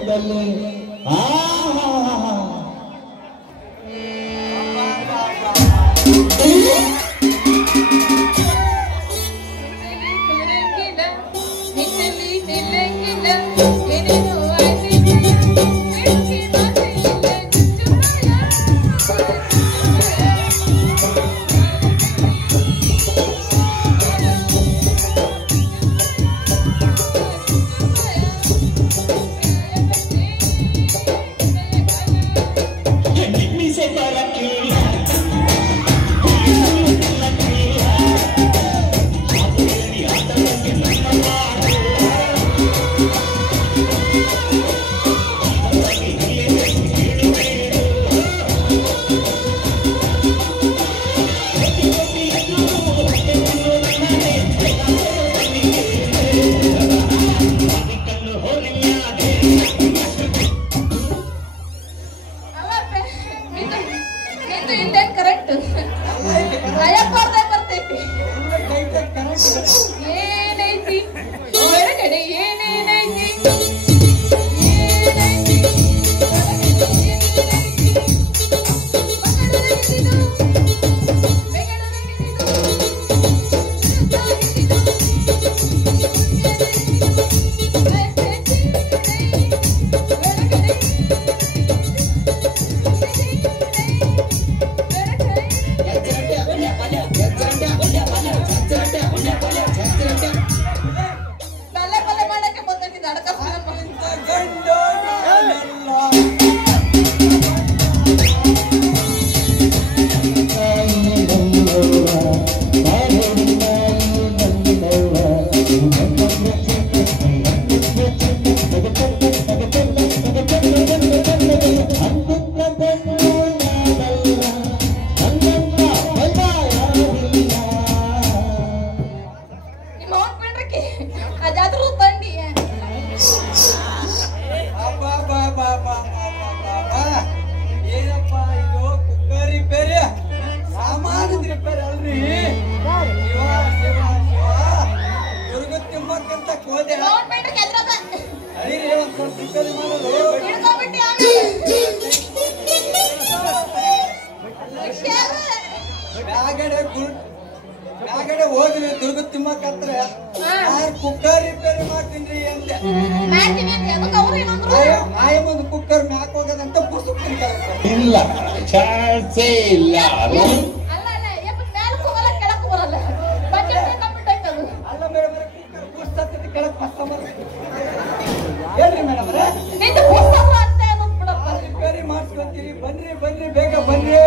ಹೋದಲ್ಲಿ ಹೋದ್ರಿ ದುರ್ಗ ತಿಮ್ಮಕ್ಕಂದ್ರೆ cooker repair ಮಾಡ್ತೀನಿ ಅಂದೆ. ಆಯಮ್ಮಂದು ಕುಕ್ಕರ್ ಮ್ಯಾಕ್ ಹೋಗೋದಂತ ಪುಸ್ತಕ ಇಲ್ಲ ಚಾನ್ಸೇ ಇಲ್ಲ. ಅಲ್ಲ ಮೇಡಮ್ ಕುಕ್ಕರ್ ಪುಸ್ತಕ ಕೆಳಗೆ ಕಸ್ಟಮರ್ ಹೇಳ್ರಿ ಮೇಡಮ್ ರಿಪೇರಿ ಮಾಡಿಸ್ಕೊಂತೀರಿ ಬನ್ರಿ ಬನ್ರಿ ಬೇಗ ಬನ್ರಿ.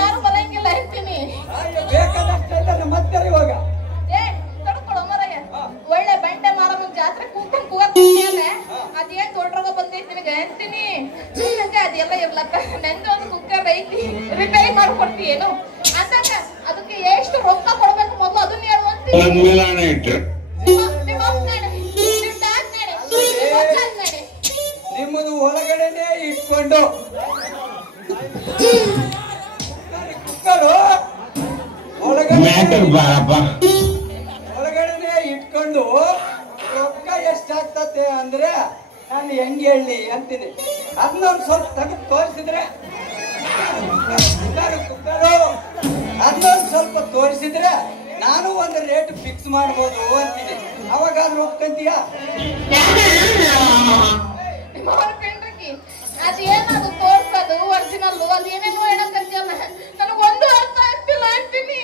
ಯಾರು ಬರಂಗಿಲ್ಲ ಹೇಳ್ತೀನಿ ಬೇಕಾದಷ್ಟೇ ಮತ್ತೆ ಇವಾಗ ಒಳ್ಳೆ ಬಂಡೆ ಮಾರಮ್ಮ ಜಾತ್ರೆ ಕೂತ್ಕೊಂಡು ಕೂಗಂತ ಅದೇನ್ ದೊಡ್ಡರೋಗ ಬಂದೈತಿ ನಿನಗೆ ಅಂತೀನಿ. ಹಂಗೆ ಅದೆಲ್ಲ ಇರ್ಲಕ್ಕ ನಂದು ಒಂದು ಕುಕ್ಕರ್ ಐತಿ ರಿಪೇರಿ ಮಾಡ್ಕೊಡ್ತಿ ಏನು ಅಂದಾಗ ಅದಕ್ಕೆ ಎಷ್ಟು ರೊಕ್ಕ ಕೊಡ್ಬೇಕು ಮೊದಲು ಅದನ್ನ ಹೇಳುವಂತ ನಿಮ್ಮದು ಒಳಗಡೆನೆ ಇಟ್ಕೊಂಡು ಕುಕ್ಕರು ಒಳಗಡೆನೆ ಇಟ್ಕೊಂಡು ರೊಕ್ಕ ಎಷ್ಟಾಗ್ತತೆ ಅಂದ್ರೆ ನಾನು ಹೆಂಗೆ ಹೇಳಿ ಅಂತೀನಿ. ಅದನ್ನೊಂದು ಸ್ವಲ್ಪ ತೆಗೆದು ತೋರಿಸಿದ್ರೆ ಕುಕ್ಕರು ಅದನ್ನೊಂದು ಸ್ವಲ್ಪ ತೋರಿಸಿದ್ರೆ ನಾನು ಒಂದು ರೇಟ್ ಫಿಕ್ಸ್ ಮಾಡ್ಬೋದು ಅಂತೀನಿ. ಅವಾಗಾದ್ರೂ ಒಪ್ಕೊಂತೀಯ? ಅದೇನದು ತೋರ್ಸೋದು ಒರಿಜಿನಲ್ ಅದೇನೇನೋ ಹೇಳಕ್ಕಂತೀಯಲ್ಲ ನನಗೊಂದು ಅರ್ಥ ಆಗ್ತಿಲ್ಲ ಅಂತೀನಿ.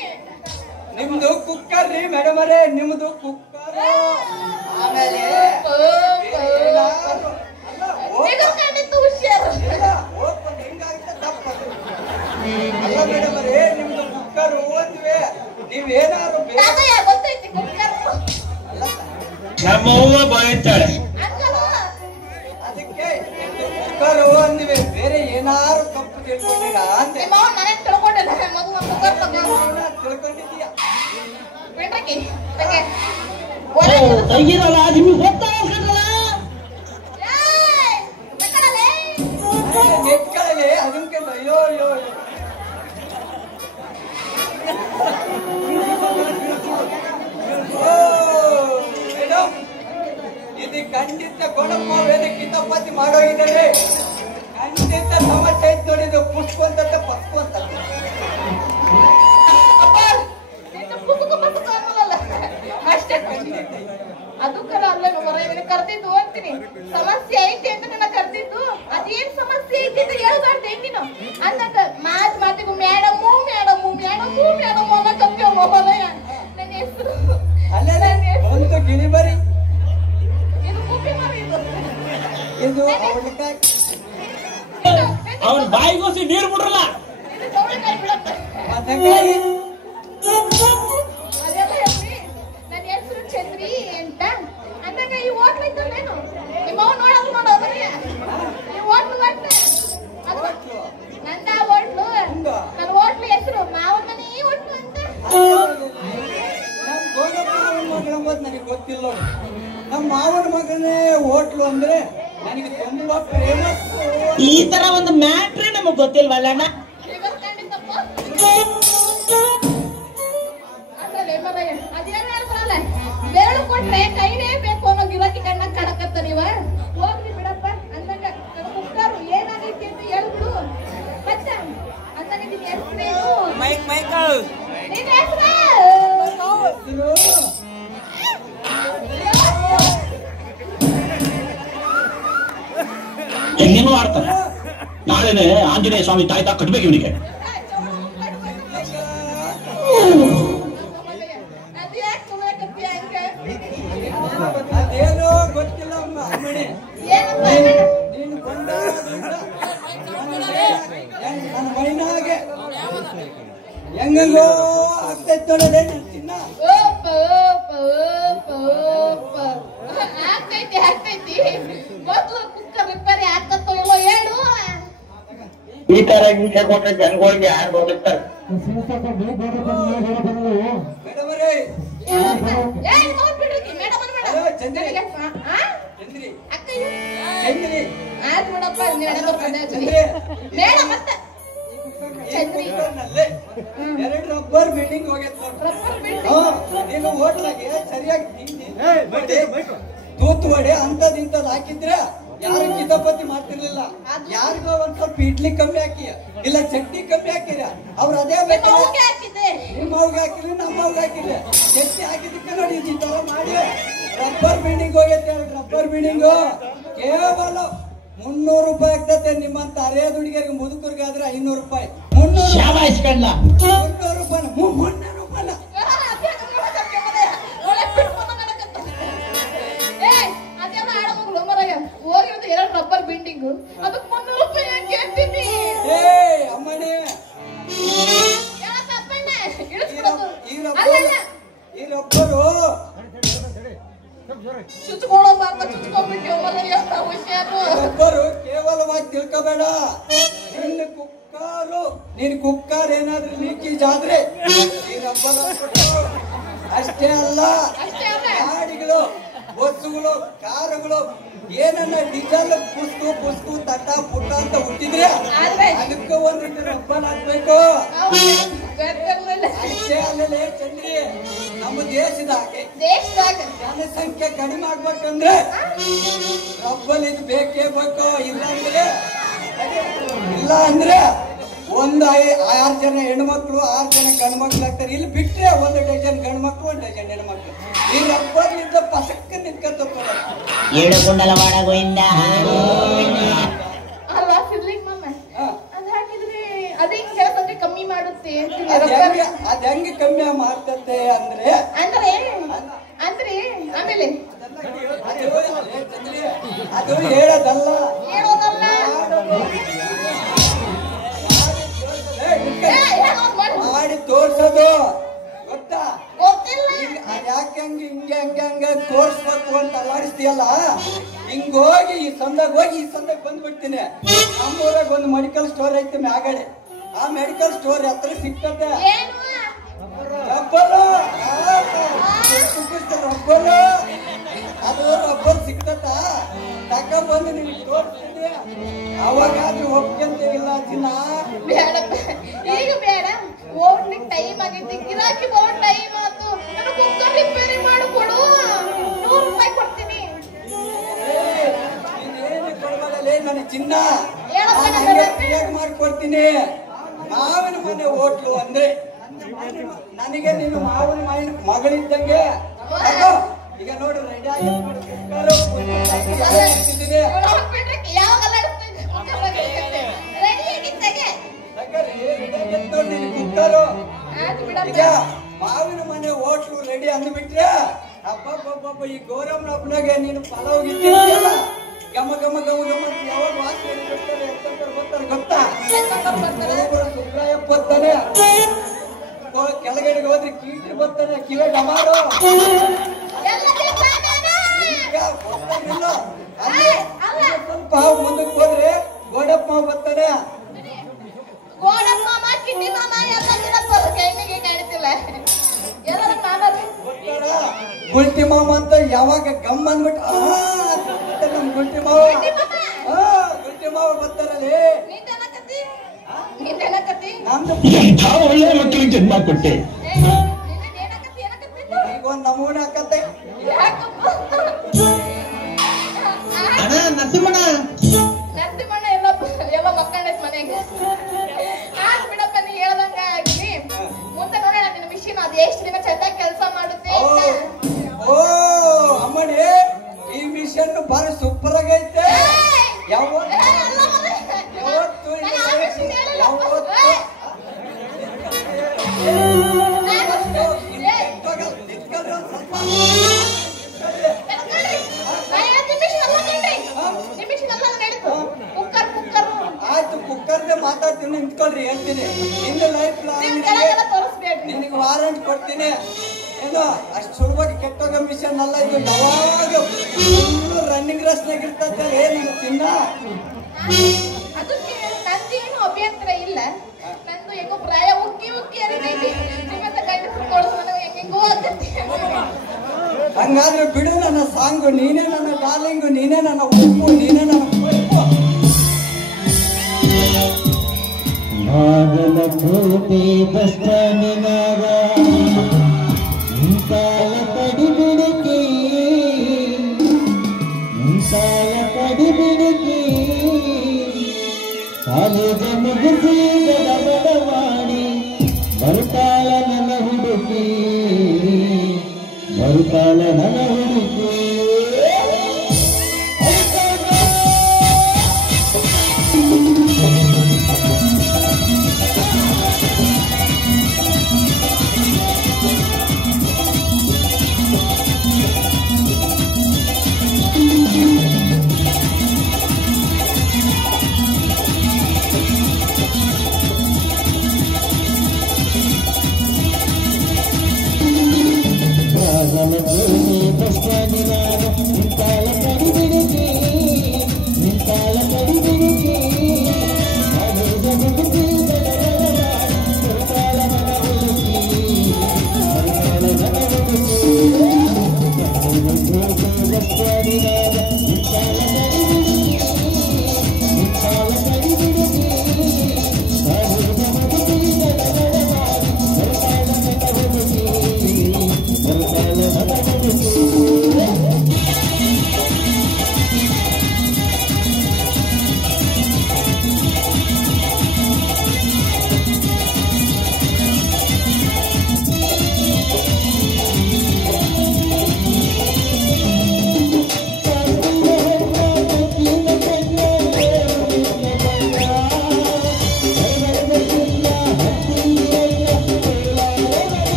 ನಿಮ್ದು ಕುಕ್ಕರ್ ರೀ ಮೇಡಮ್ ಅವರೇ, ನಿಮ್ದು ಕುಕ್ಕರ್. ಆಮೇಲೆ ಅಲ್ಲ ಮೇಡಮ್ ಅವರೇ ನಿಮ್ದು ಕುಕ್ಕರ್ ಓದ್ವೆ ನೀವೇನಾದ್ರು ಗೊತ್ತೈತಿ ಕುಕ್ಕರ್ ನಮ್ಮವ್ವ ಬೈತಾಳೆ. ಅದಕ್ಕೆ ಕುಕ್ಕರ್ ಅಂದಿವೆ ಬೇರೆ ಏನಾರು ತಪ್ಪು ತಿಳ್ಕೊಂಡಿರ ಅಂತೆ. ನಾನೇ ತಿಳ್ಕೊಂಡಿಲ್ಲ ಮಗು ಕುಕ್ಕರ್ ತಿಳ್ಕೊಂಡಿದ್ದೀಯಾ? ತೆಗಿರಲ್ಲ ನಿಮ್ಗೆ ಗೊತ್ತಾಗಲ್ಲ. ನೆಟ್ಗಳಲ್ಲಿ ಅದಕ್ಕೆ ಅಯ್ಯೋ ಅಯ್ಯೋ ಮೇಡಮ್ ಇದು ಖಂಡಿತ ಖಂಡಿತ ಕೊಡಪ್ಪ ವೇದಕ್ಕೆ ತಪ್ಪತಿ ಮಾಡೋಗಿದ್ದಾರೆ. ಖಂಡಿತ ಸಮಸ್ಯೆ ಐತ್ ನೋಡಿದ್ರು ಪುಷ್ಪಂತ ಪಸ್ಕೊಂತ ಅಷ್ಟೇ ಅದು ಕರ ಅಲ್ಲ ಹೊರ ಕರ್ತಿದ್ದು ಹೋಗ್ತೀನಿ. ಸಮಸ್ಯೆ ಐತಿ ಅಂತ ನನ್ನ ಕರ್ತಿದ್ದು. ಅದೇನ್ ಸಮಸ್ಯೆ ಐತಿ ಅಂತ ಹೇಳ್ಬಾರ್ದು ನೀನು ಅಂದಾಗ ಮಾತಿಗೂ ಮೇಡಮು ಮೇಡಮು ಮೇಡಮು ಮೇಡಮು ಅನ್ನೋ ಕಪ್ಪೆ ಮೊಬಲಯ ನನ್ನ ಹೆಸರು. ಒಂದು ಗಿಳಿಬರಿ ಇದು ಕುಪ್ಪಿ ಮರ ಇದು ಅವ್ನ ಬಾಯಿಗೋಸಿ ನೀರು ಬಿಡ್ರಲ್ಲ. ಇದು ಚೌಳಿಕಾಯಿ ಬಿಡತ್ತೆ. ಮದಕಾಯಿ ಅದೆಲ್ಲ ಹೇಳ್ರಿ. ನನ್ನ ಹೆಸರು ಚಂದ್ರಿ ಅಂತ ಅಂದಾಗ ಈ ಹೋಟ್ಲ್ ಇದ್ದಲ್ಲೇನು ನಿಮ್ಮ ಅವ್ ನೋಡೋದು ನೋಡೋದ್ರಿ ಈ ಹೋಟ್ಲು ಬರ್ತೇ ಅದು ನಂದ ಹೋಟ್ಲು. ನನ್ನ ಹೋಟ್ಲು ಹೆಸರು ಮಾವನ ಮನೆ ಹೋಟ್ಲು ಅಂತ. ನಮ್ ಗೋಡಪ್ಪನ ಮಗಳ ಅಂಬುದು ನನಗೆ ಗೊತ್ತಿಲ್ಲ. ನಮ್ಮ ಮಾವನ ಮಗನೇ ಹೋಟ್ಲು ಅಂದ್ರೆ ನನಗೆ ತುಂಬಾ ಪ್ರೇಮ. ಈ ತರ ಒಂದು ಮ್ಯಾಟ್ರಿ ನಮಗ್ ಗೊತ್ತಿಲ್ವಲ್ಲ ಅಣ್ಣ. ಖಂಡಿತಪ್ಪ ಅದ್ರಲ್ಲಿ ಮರಯ್ಯ ಅದೇನ್ ಹೇಳ್ತಾರಲ್ಲ ಬೇಳು ಕೊಟ್ರೆ ಕೈನೇ ಬೇಕು ಅನ್ನೋ ಗಿರಾಕಿ ಕಣ್ಣಾಗ ಕಾಣಕತ್ತ ನೀವ ಹೋಗ್ಲಿ ಬಿಡಪ್ಪ ಅಂದಾಗ ಕುಕ್ಕರು ಏನಾಗೈತಿ ಅಂತ ಹೇಳ್ಬಿಡು. ಮತ್ತ ಅಂದಾಗ ನಿನ್ ಹೆಸರೇನು? ನಿನ್ ಹೆಸರು ಹೆಂಗೇನೋ ಆಡ್ತಾನೆ. ನಾಳೆನೆ ಆಂಜನೇಯ ಸ್ವಾಮಿ ತಾಯ್ತಾ ಕಟ್ಬೇಕು ಇವನಿಗೆ. ಅದೇನೋ ಗೊತ್ತಿಲ್ಲ ಅಮ್ಮ ಅಮ್ಮಣಿ. ನೀನು ಕೊಂಡಾದ್ರಿಂದ ನನ್ನ ಮೈನಾಗೆ ಹೆಂಗೋ ಆಗ್ತೈತ್ ನೋಡೋದೇ ಚಿನ್ನ. ಆಗ್ತೈತಿ ಮೊದ್ಲು ಕುಕ್ಕರ್ ರಿಪೇರಿ ಆಗ್ತತ್ತೋ ಇಲ್ಲೋ ಹೇಳು. ಈ ತರ ಹಿಂಸೆ ಕೊಟ್ರೆ ಜನಗಳಿಗೆ ಯಾರು ಬದುಕ್ತಾರೆ? ಮೇಡಮರೇ ಚಂದ್ರಿ ಚಂದ್ರಿ ಆಯ್ತು ಬಿಡಪ್ಪ ಚಂದ್ರಿ ಮೇಡಮ್ ಮತ್ತೆ ಚಂದ್ರಿ ಎರಡು ರಬ್ಬರ್ ಬಿಲ್ಡಿಂಗ್ ಹೋಗೈತ್ ನೋಡ್ರಿ. ನೀನು ಹೋಟ್ಲಾಗೆ ಸರಿಯಾಗಿ ತಿಂಡಿ ತೂತು ವಡೆ ಅಂತದ್ ಹಾಕಿದ್ರೆ ಯಾರು ಕಿತಾಪತಿ ಮಾಡ್ತಿರ್ಲಿಲ್ಲ. ಯಾರಿಗೋ ಒಂದ್ ಸ್ವಲ್ಪ ಇಡ್ಲಿ ಕಮ್ಮಿ ಹಾಕಿ ಇಲ್ಲ ಚಟ್ನಿ ಕಮ್ಮಿ ಹಾಕಿರ ಅವ್ರು ಅದೇ ಹಾಕಿದ್ದೆ. ನಿಮ್ಮ ಅವ್ಗೆ ಹಾಕಿಲ್ಲ ನಮ್ಮ ಅವ್ಗೆ ಹಾಕಿಲ್ಲ ಚಟ್ನಿ ಹಾಕಿದಕ್ಕೆ ನೋಡಿ ಈ ತರ ಮಾಡಿ ರಬ್ಬರ್ ಬಿಲ್ಡಿಂಗ್ ಹೋಗೈತೆ. ರಬ್ಬರ್ ಬಿಲ್ಡಿಂಗು ಕೇವಲ 300 ರೂಪಾಯಿ ಆಗ್ತತೆ. ನಿಮ್ಮಂತ ಅರೇದ ಹುಡುಗಿಯರಿಗೆ ಮುದುಕರಿಗಾದ್ರೆ 500 ರೂಪಾಯಿ. 300 ರೂಪಾಯಿ ಹೋಗಿರೋದು 2 ರಬ್ಬರ್ ಬಿಲ್ಡಿಂಗು ಅದಕ್ಕೆ 300 ರೂಪಾಯಿ ಯಾಕೆ ಅಂತೀನಿ? ಅಮ್ಮನೇ ಈ ರಬ್ಬರು ರಬ್ಬರು ಕೇವಲವಾಗಿ ತಿಳ್ಕೋಬೇಡ. ನೀನ್ ಕುಕ್ಕರ್ ಏನಾದ್ರೂ ಲೀಕೇಜ್ ಆದ್ರೆ ಈ ರಬ್ಬರ್ ಅಷ್ಟೇ ಅಲ್ಲ, ಗಾಡಿಗಳು ಬಸ್ಸುಗಳು ಕಾರುಗಳು ಏನನ್ನ ಡೀಸೆಲ್ ಪುಸ್ಕು ತಟ್ಟ ಪುಟ್ಟ ಅಂತ ಹುಟ್ಟಿದ್ರೆ ಅದಕ್ಕೆ ಒಂದು ರಬ್ಬರ್ ಹಾಕ್ಬೇಕು. ಅಷ್ಟೇ ಅಲ್ಲೇ ಚಂದ್ರಿ ನಮ್ಮ ದೇಶದಾಗ ಜನಸಂಖ್ಯೆ ಕಡಿಮೆ ಆಗ್ಬೇಕಂದ್ರೆ ರಬ್ಬರ್ ಇದು ಬೇಕೇ ಬೇಕು. ಇಲ್ಲ ಅಂದ್ರೆ ಒಂದು 6 ಜನ ಹೆಣ್ಮಕ್ಳು 6 ಜನ ಗಂಡು ಮಕ್ಳು ಆಗ್ತಾರೆ. ಇಲ್ಲಿ ಬಿಟ್ರೆ 1 ಡಜನ್ ಗಂಡು ಮಕ್ಳು 1 ಡಜನ್ ಹೆಣ್ಮಕ್ಳು. ಈ ರಬ್ಬರ್ ನಿಂತ ಪಸಕ್ಕ ನಿಂತ್ಕೊಂತ ಏಳು ಕುಂಡಲವಾಡ ಗೋವಿಂದ. ಅಲ್ಲ ಸಿರ್ಲಿಂಗ್ ಮಮ್ಮ ಅದ್ ಹಾಕಿದ್ರೆ ಅದೇ ಕೆಲಸ ಕಮ್ಮಿ ಮಾಡುತ್ತೆ. ಅದ್ ಹೆಂಗೆ ಕಮ್ಮಿ ಮಾಡ್ತತೆ ಅಂದ್ರೆ ಆಮೇಲೆ ಅದು ಹೇಳೋದಲ್ಲ ಮಾಡಿ ತೋರ್ಸೋದು ಗೊತ್ತಾ? ಅದ್ಯಾಕೆ ಹಿಂಗೆ ತೋರ್ಸ್ಬೇಕು ಅಂತ ಅಲ್ಲಾಡಿಸ್ತೀಯಲ್ಲ. ಹಿಂಗೋಗಿ ಈ ಸಂದಾಗ ಬಂದ್ಬಿಡ್ತೀನಿ. ನಮ್ಮೂರಾಗ ಒಂದು ಮೆಡಿಕಲ್ ಸ್ಟೋರ್ ಐತೆ ಮ್ಯಾಗಡೆ. ಆ ಮೆಡಿಕಲ್ ಸ್ಟೋರ್ ಹತ್ರ ಸಿಗ್ತದೆ ರಬ್ಬರು. ಅದು ರಬ್ಬರ್ ಸಿಗ್ತದ ತಗೊಂಡ್ಬಂದು ನಿನಗೆ ತೋರಿಸ್ತೀನಿ. ಅವಾಗಾದ್ರೂ ಒಪ್ಕೊಂತ ಇಲ್ಲ ಚಿನ್ನ. ಬೇಡ ಈಗ ಬೇಡ. ಹೋಗ್ಲಿಕ್ಕೆ ಟೈಮ್ ಆಗೈತಿ. ಗಿರಾಕಿ ಬರೋ ಟೈಮ್ ಆಯ್ತು. ನನಗೆ ಕುಕ್ಕರ್ ರಿಪೇರಿ ಮಾಡಿಕೊಡು. 100 ರೂಪಾಯಿ ಕೊಡ್ತೀನಿ. ನನ್ನ ಚಿನ್ನ ಹೇಳಪ್ಪ ನಾನು ನನ್ನ ಹಂಗೆ ಫ್ರೀಯಾಗಿ ಮಾಡ್ಕೊಡ್ತೀನಿ. ಮಾವಿನ ಮನೆ ಹೋಟ್ಲು ಅಂದ್ರೆ ನನಗೆ ನೀನು ಮಾವಿನ ಮಗಳಿದ್ದಂಗೆ. ಅಯ್ಯೋ, ಈಗ ನೋಡು ರೆಡಿ ಆಗಿ ಈಗ ಮಾವಿನ ಮನೆ ಹೋಟ್ಲು ರೆಡಿ ಅಂದ್ಬಿಟ್ರೆ ಹಬ್ಬ ಈ ಗೌರಮ್ಮನೊಬ್ಬನಾಗೆ ನೀನು ಪಲಾವ್ಗಿದ್ದೀಯಲ್ಲ ಗಮ ಗಮ ಗಮ ಗಮ ಯಾವಾಗ ವಾಸನೆ ಬರ್ತಾರೆ ಬರ್ತಾರೆ ಗೊತ್ತಾ? ಸುಬ್ರಾಯಪ್ಪ ಬರ್ತಾನೆ, ಕೆಳಗಡೆಗೆ ಹೋದ್ರೆ ಕೀಟ್ರಿ ಬರ್ತಾನೆ, ಕಿವೆ ಡಮಾರು ಸ್ವಲ್ಪ ಮುಂದಕ್ಕೆ ಹೋದ್ರೆ ಗೋಡಪ್ಪ ಬರ್ತಾನೆ. ಗುಲ್ಟಿ ಮಾಮ ಅಂತ ಯಾವಾಗ ಗಮ್ ಅಂದ್ಬಿಟ್ಟು ನಮ್ ಗುಲ್ಟಿ ಮಾವ ಗುಲ್ಟಿ ಮಾವ ಬರ್ತಾರಲ್ಲಿ. ನಮ್ದು ಒಳ್ಳೆ ಮಕ್ಕಳಿಗೆ ಜನ್ಮ ಕೊಟ್ಟೆ. ಈಗ ಒಂದ್ ನಮೂನೆ ಹಾಕತ್ತೆ. ನರಸಿಂಹಣ್ಣ ಎಲ್ಲ ಮಕ್ಕಳೈತ್ ಮನೆಗೆ ಆದ್ ಬಿಡಪ್ಪ. ನೀ ಹೇಳ್ದಂಗ ಆಗ್ಲಿ ಮುಂದೆ ನೋಡಿ ನಿನ್ನ ಮಿಷಿನ್ ಅದ್ ಎಷ್ಟು ದಿನ ಚೆನ್ನಾಗಿ ಕೆಲಸ ಮಾಡುತ್ತೆ. ಓ ಅಮ್ಮಣಿ, ಈ ಮಿಷನ್ ಬಾರಿ ಸೂಪರ್ ಆಗೈತೆ. ಯಾವತ್ತು ಆಯ್ತು ಕುಕ್ಕರ್ದೆ ಮಾತಾಡ್ತೀನಿ, ನಿಂತ್ಕೊಳ್ರಿ ಹೇಳ್ತೀನಿ. ನಿನ್ನ ಲೈಫ್ ನಿನಗೆ ವಾರಂಟ್ ಕೊಡ್ತೀನಿ. ಏನೋ ಅಷ್ಟು ಸುಲಭವಾಗಿ ಕೆಟ್ಟೋಗೋ ಮಿಷನ್ ಅಲ್ಲ ಇದು. ಯಾವಾಗ ರನ್ನಿಂಗ್ ರೇಸ್ನಾಗ ಇರ್ತದೆ ನೀನು ತಿನ್ನ. ಅದಕ್ಕೆ ನಂದೇನು ಅಭ್ಯಂತರ ಇಲ್ಲ. ನಂದು ಹೆಂಗೋ ಪ್ರಾಯ ಉಕ್ಕಿ ಉಕ್ಕಿ ಅರಿತೈತಿ. ನಿಮ್ಮಂತ ಗಂಡಸರು ಕೊಡೋದು ನನಗೆ ಹೆಂಗೆಂಗೋ ಆಗತ್ತೆ. ಹಂಗಾದ್ರೆ ಬಿಡು ನನ್ನ ಸಾಂಗು, ನೀನೇ ನನ್ನ ಡಾರ್ಲಿಂಗು, ನೀನೇ ನನ್ನ ಉಪ್ಪು, ನೀನೇ ನನ್ನ ಉಪ್ಪು. ಬಾಗಲಕೋಟೆ ಬಸ್ ಸ್ಟ್ಯಾಂಡಿನಾಗ ಇಂತಾಯ ಕಡಿಬಿಡಿಕೆ ಕಾಲೇಜ ಮುಗಿಸಿದ ಬಡವಾಡಿ ಬರುತ್ತಾಳ ನನ್ನ ಹುಡುಕಿ ಬಸ್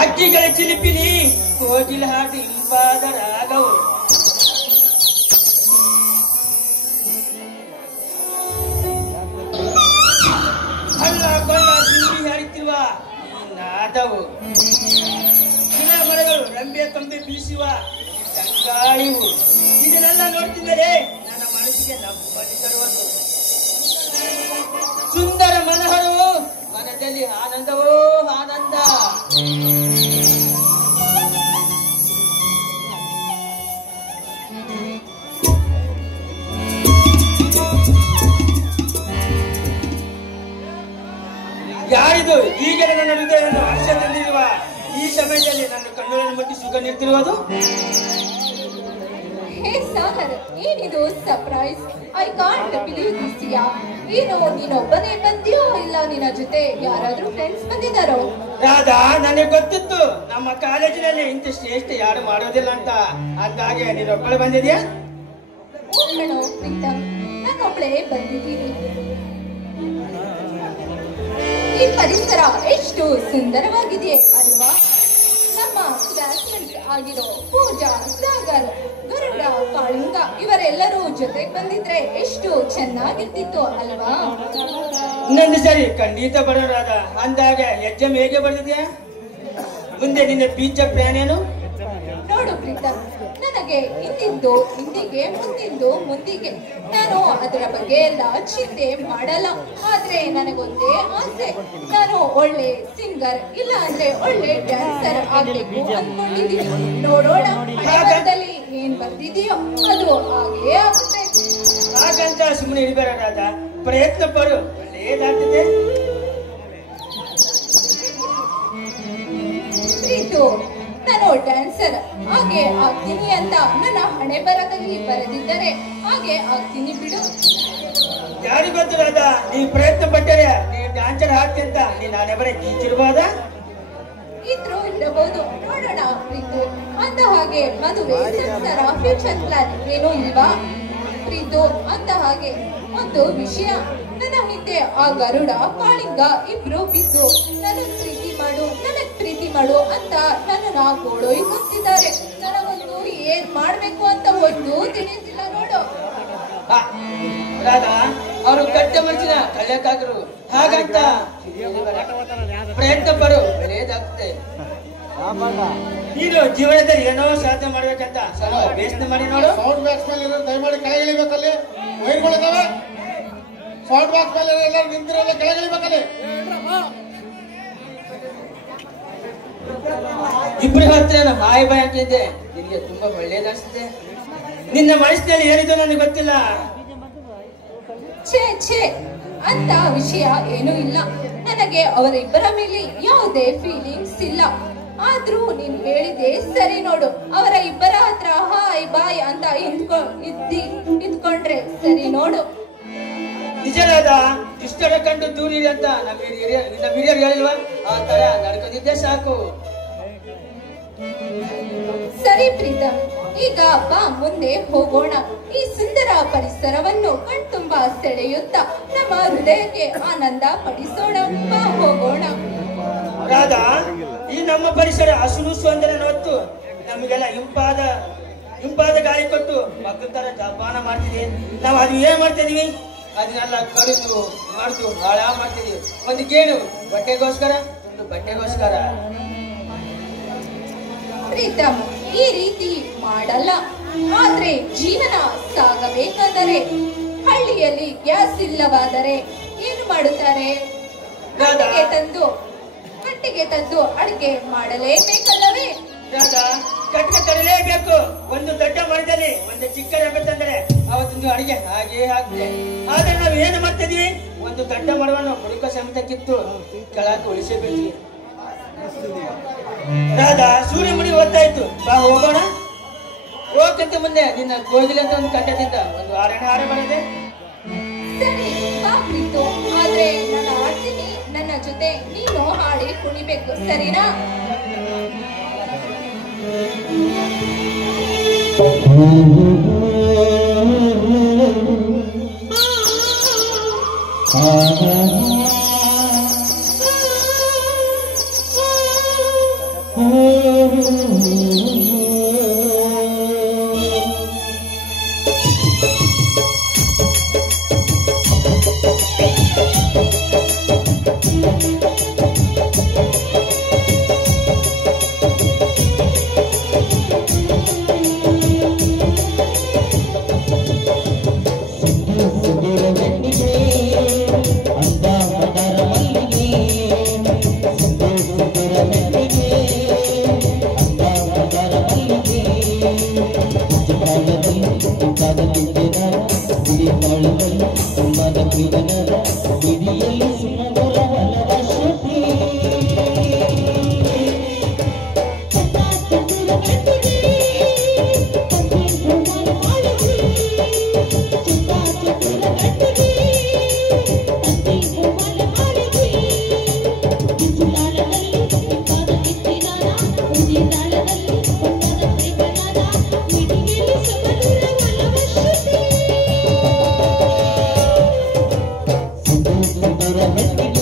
ಅಕ್ಕಿಗಳ ಚಿಲಿಪಿಲಿ ಕೋಗಿಲ ಹಾಡು ಇಂಪಾದ ರಾಗವು ಹಳ್ಳ ಕೊಳ್ಳ ಬೀರಿ ಹಾಡುತ್ತಿರುವ ಈ ನಾದವು ಗಿಡ ಮರಗಳು ರಂಬೆ ಕಂಬೆ ಬೀಸುವ ತಂಗಾಳಿವು ಇದನ್ನೆಲ್ಲ ನೋಡ್ತಿದ್ದರೆ ನನ್ನ ಮನಸ್ಸಿಗೆ ನಮ್ಮಲ್ಲಿ ತರುವುದು ಸುಂದರ ಮನೋಹರವು ಮನದಲ್ಲಿ ಆನಂದವೋ ಆನಂದ ಯಾರಿದು ಈಗ ನನ್ನ ಹೃದಯವನ್ನು ಹರ್ಷ ತಂದಿರುವ ಈ ಸಮಯದಲ್ಲಿ ನನ್ನ ಕಣ್ಣುಗಳನ್ನು ಮುಟ್ಟಿ ಸುಖ ನೀಡ್ತಿರುವುದು ಹೇ ಸಾಗರ್, ಏನಿದು surprise? I can't believe this. ಏನು ನೀನೊಬ್ಬನೇ ಬಂದಿಯೋ ಇಲ್ಲ ನಿನ್ನ ಜೊತೆ ಯಾರಾದ್ರೂ ಫ್ರೆಂಡ್ಸ್ ಬಂದಿದ್ದಾರೋ? ರಾಧಾ, ನನಗೆ ಗೊತ್ತಿತ್ತು ನಮ್ಮ ಕಾಲೇಜಿನಲ್ಲಿ ಇಂಥ ಶ್ರೇಷ್ಠ ಯಾರು ಮಾಡೋದಿಲ್ಲ ಅಂತ. ಅಂದಾಗೆ ನೀನೊಬ್ಬಳು ಬಂದಿದ್ಯಾ? ಓ ಕಣೋ ಪ್ರೀತಮ್, ನಾನೊಬ್ಳೇ ಬಂದಿದ್ದೀನಿ. ಈ ಪರಿಸರ ಎಷ್ಟು ಸುಂದರವಾಗಿದೆ ಅಲ್ವಾ? ನಮ್ಮ ಕ್ಲಾಸ್ಮೇಟ್ ಆಗಿರೋ ಪೂಜಾ, ಸಾಗರ್, ಗರುಡ, ಕಾಳಿಂಗ ಇವರೆಲ್ಲರೂ ಜೊತೆಗೆ ಬಂದಿದ್ರೆ ಎಷ್ಟು ಚೆನ್ನಾಗಿರ್ತಿತ್ತು ಅಲ್ವಾ? ಇನ್ನೊಂದು ಸರಿ ಖಂಡಿತ ಬರೋರಾದ. ಅಂದಾಗ ಎಕ್ಸಾಮ್ ಹೇಗೆ ಬರ್ತಿದ್ಯಾ? ಮುಂದೆ ನಿನ್ನ ಫ್ಯೂಚರ್ ಪ್ಲಾನ್ ಏನು? ನೋಡು ಪ್ರೀತಮ್, ನನಗೆ ಹಿಂದಿಂದು ಹಿಂದಿಗೆ, ಮುಂದಿಂದು ಮುಂದಿಗೆ. ನಾನು ಅದರ ಬಗ್ಗೆ ಎಲ್ಲ ಚಿಂತೆ ಮಾಡಲ್ಲ. ಆದ್ರೆ ನನಗೊಂದೇ ಆಸೆ, ನಾನು ಒಳ್ಳೆ ಸಿಂಗರ್ ಇಲ್ಲ ಅಂದ್ರೆ ಒಳ್ಳೆ ಡ್ಯಾನ್ಸರ್ ಆಗ್ಬೇಕು ಅನ್ಕೊಂಡಿದ್ದೀನಿ. ನೋಡೋಣ ಹಣೆಬರಹದಲ್ಲಿ ಏನ್ ಬರ್ತಿದೆಯೋ ಅದು ಹಾಗೇ ಆಗುತ್ತೆ. ಹಾಗಂತ ಸುಮ್ಮನೆ ಇಡಬೇಡ, ಪ್ರಯತ್ನ ಪಡು, ಒಳ್ಳೆಯದಾಗ್ತದೆ. ಪ್ರೀತು, ನಾನು ಡ್ಯಾನ್ಸರ್ ಹಾಗೆ ಆಗ್ತೀನಿ ಅಂತ ನನ್ನ ಹಣೆ ಬರದಲ್ಲಿ ಬರೆದಿದ್ದರೆ ಹಾಗೆ ಆಗ್ತೀನಿ ಬಿಡು. ಯಾರಿಗ್ ಗೊತ್ತು ರಾಧಾ, ನೀನ್ ಪ್ರಯತ್ನ ಪಟ್ಟರೆ ನೀನ್ ಡ್ಯಾನ್ಸರ್ ಆಗ್ತಿ ಅಂತ ನೀನ್ ಹಣೆ ಬರ ಕೀಚಿರ್ಬೋದ? ಈ ಇದ್ರೂ ಇರಬಹುದು, ನೋಡೋಣ ಪ್ರೀತು. ಅಂದ ಹಾಗೆ ಮದುವೆ ಸಂಸಾರ ಫ್ಯೂಚರ್ ಪ್ಲಾನ್ ಏನೂ ಇಲ್ವಾ ಪ್ರೀತು? ಅಂದ ಹಾಗೆ ಒಂದು ವಿಷಯ, ನನ್ನ ಹಿಂದೆ ಆ ಗರುಡ ಕಾಳಿಂಗ ಇಬ್ರು ಬಿದ್ದು ನನಗ್ ಪ್ರೀತಿ ಮಾಡು ಅಂತ ನನ್ನ ಗೋಳೊಯ್ಯುತ್ತಿದ್ದಾರೆ. ನನಗೊಂದು ಏನ್ ಮಾಡ್ಬೇಕು ಅಂತ ಒಂದು ತಿಳಿಯುತ್ತಿಲ್ಲ ನೋಡು. ರಾಧಾ, ಅವರು ಕಟ್ಟ ಮನಸ್ಸಿನ ಕಳ್ಯಕ್ಕಾಗರು, ಹಾಗಂತ ಪ್ರಯತ್ನ ಪಡು, ಒಳ್ಳೆಯದಾಗ್ತದೆ. ನೀನು ಜೀವನದಲ್ಲಿ ಏನೋ ಸಾಧನೆ ಮಾಡ್ಬೇಕಂತ ಸ್ವಲ್ಪ ಬೇಸನ ಮಾಡಿ ನೋಡು. ಸೌಂಡ್ ಬಾಕ್ಸ್ ಮೇಲೆ ದಯಮಾಡಿ ಕೆಳಗೆ ಇಳಿಬೇಕಲ್ಲಿ, ವೈರ್ಗಳಿದಾವೆ. ಸೌಂಡ್ ಬಾಕ್ಸ್ ಮೇಲೆ ಎಲ್ಲರೂ ನಿಂತಿರೋಲ್ಲ, ಕೆಳಗೆ ಇಳಿಬೇಕಲ್ಲಿ. ಇಬ್ರು ಹತ್ರ ನಾನು ಹಾಯ್ ಬಾಯ್ ಅಂತಿದ್ದೆ, ನಿನಗೆ ತುಂಬಾ ಒಳ್ಳೇದನ್ಸುತ್ತೆ. ನಿನ್ನ ಮನಸ್ಸಿನಲ್ಲಿ ಏನಿದೆ ನನಗೆ ಗೊತ್ತಿಲ್ಲ. ಛೇ ಅಂತ ವಿಷಯ ಏನೂ ಇಲ್ಲ. ನನಗೆ ಅವರಿಬ್ಬರ ಮೇಲೆ ಯಾವುದೇ ಫೀಲಿಂಗ್ಸ್ ಇಲ್ಲ. ಆದ್ರೂ ನೀನ್ ಹೇಳಿದೆ ಸರಿ ನೋಡು. ಅವರ ಇಬ್ಬರ ಹತ್ರ ಹಾಯ್ ಬಾಯ್ ಅಂತ ಇದ್ಕೊಂಡ್ರೆ ಸರಿ ನೋಡು. ನಿಜವಾದ ದುಷ್ಟರ ಕಂಡು ದೂರಿರಿ ಅಂತ ನಮ್ಮ ಹಿರಿಯರು ಹೇಳಿಲ್ವಾ? ಆ ತರ ನಡ್ಕೊಂಡಿದ್ದೆ ಸಾಕು. ಸರಿ ಪ್ರೀತಮ್, ಈಗ ಬಾ ಮುಂದೆ ಹೋಗೋಣ. ಈ ಸುಂದರ ಪರಿಸರವನ್ನು ಕಣ್ತುಂಬ ಸೆಳೆಯುತ್ತಾ ನಮ್ಮ ಹೃದಯಕ್ಕೆ ಆನಂದ ಪಡಿಸೋಣ. ಬಾ ಹೋಗೋಣ. ರಾಧಾ, ಈ ನಮ್ಮ ಪರಿಸರ ಹಸುರು ಸೌಂದರ್ಯ ಹೊತ್ತು ನಮಗೆಲ್ಲ ಇಂಪಾದ ಗಾಳಿ ಕೊಟ್ಟು ಮಕ್ಕಳ ತರ ಜಪಾನ ಮಾಡ್ತಿದ್ವಿ. ನಾವು ಅದು ಏನ್ ಮಾಡ್ತಿದೀವಿ? ಅದನ್ನೆಲ್ಲ ಕಡಿದು ಮಾಡ್ತು ಹಾಳ ಮಾಡ್ತಿದೀವಿ. ಒಂದು ಗೇಣು ಬಟ್ಟೆಗೋಸ್ಕರ, ಒಂದು ಬಟ್ಟೆಗೋಸ್ಕರ. ಪ್ರೀತಮ್, ಈ ರೀತಿ ಮಾಡಲ್ಲ. ಆದ್ರೆ ಜೀವನ ಸಾಗಬೇಕಾದರೆ ಹಳ್ಳಿಯಲ್ಲಿ ಗ್ಯಾಸ್ ಇಲ್ಲವಾದರೆ ಏನು ಮಾಡುತ್ತಾರೆ? ಕಟ್ಟಿಗೆ ತಂದು ಅಡಿಗೆ ಮಾಡಲೇಬೇಕಲ್ಲವೇ? ರಾಧಾ, ಕಟ್ಟ ತರಲೇಬೇಕು. ಒಂದು ದೊಡ್ಡ ಮರದಲ್ಲಿ ಒಂದು ಚಿಕ್ಕ ರೆಂಬೆ ತಂದರೆ ಅವತ್ತೊಂದು ಅಡಿಗೆ ಹಾಗೆ ಆಗ್ತದೆ. ಆದ್ರೆ ನಾವು ಏನು ಮಾಡ್ತಿದ್ವಿ? ಒಂದು ದೊಡ್ಡ ಮರವನ್ನು ಹುಡುಕ ಸಮೇತ ಕಿತ್ತು ಕೆಳಕ್ಕೆ ಉಳಿಸಬೇಕು. ರಾಧಾ, ಸೂರ್ಯ ಮುಡಿ ಹೊತ್ತಾಯ್ತು, ಬಾ ಹೋಗೋಣ. ಹೋಗಕ್ಕಿಂತ ಮುಂದೆ ನಿನ್ನ ಕೋಗಿಲೆ ಅಂತ ಒಂದು ಕಂಠದಿಂದ ಒಂದು ಹಾರ ಮಾಡಿದೆ. ಸರಿ ಬಾ ಪ್ರೀತು, ಆದ್ರೆ ನಾನು ಆಡ್ತೀನಿ, ನನ್ನ ಜೊತೆ ನೀನು ಹಾಡಿ ಕುಣಿಬೇಕು, ಸರಿನಾ? Thank you.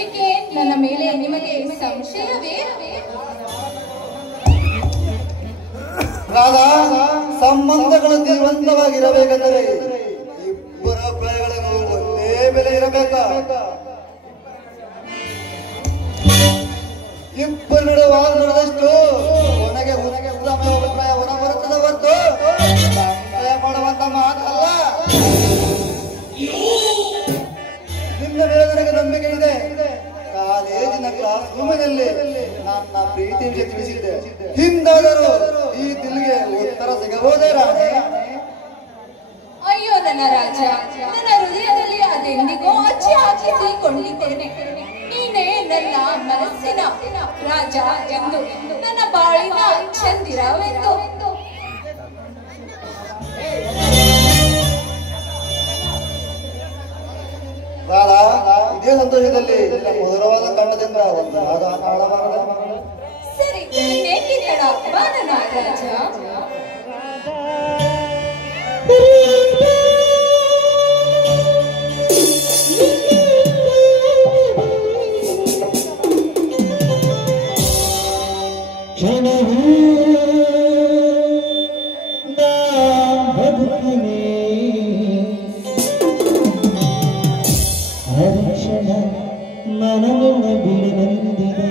ಏಕೆ ನನ್ನ ಮೇಲೆ ನಿಮಗೆ ಸಂಶಯವೇ? ರಾಧಾ, ಸಂಬಂಧಗಳು ಜೀವಂತವಾಗಿರಬೇಕೆಂದರೆ ಇಬ್ಬರ ಅಭಿಪ್ರಾಯಗಳಿಗೂ ಒಂದೇ ಬೆಲೆ ಇರಬೇಕಾ? ಇಬ್ಬರು ನಡುವೆ ವಾದ ನಡೆದಷ್ಟು ಕೊನೆಗೆ ಉತ್ತಮ ಅಭಿಪ್ರಾಯ ಹೊರಬರುತ್ತದೆ ಹೊರತು ಸಂಶಯ ಮಾಡುವಂತ ಮಾತಲ್ಲ. ನಿಮ್ಮ ಮೇಲೆ ನನಗೆ ನಂಬಿಕೆ ಇದೆ. ಕಾಲೇಜಿನ ಕ್ಲಾಸ್ ರೂಮಿನಲ್ಲಿ ನನ್ನ ಪ್ರೀತಿಯಿಂದ ತಿಳಿಸಿದ್ದೆ. ಹಿಂದಾದರೂ ಈ ದಿಲ್ಗೆ ಉತ್ತರ ಸಿಗಬಹುದೇ ರಾಣಿ? ಅಯ್ಯೋ ನನ್ನ ರಾಜ, ನನ್ನ ಹೃದಯದಲ್ಲಿ ಅದೆಂದಿಗೋ ಅಚ್ಚಿ ಹಾಕಿಸಿಕೊಂಡಿದ್ದೇನೆ. ನೀನೇ ನನ್ನ ಮನಸ್ಸಿನ ರಾಜ ಎಂದು, ನನ್ನ ಬಾಳಿನ ಚಂದಿರವೆಂದು. ರಾಧಾ, ಇದೇ ಸಂತೋಷದಲ್ಲಿ ಮಧುರವಾದ ಕಂಡದಿಂದ ಒಂದು ಆಡಬಾರದು. ಸರಿ, ಇನ್ನೇಕೆ ತಡ? ಬಾ ನನ್ನ ರಾಜ. ಮನವನ್ನು ಬಿಡಿದಂದಿದೆ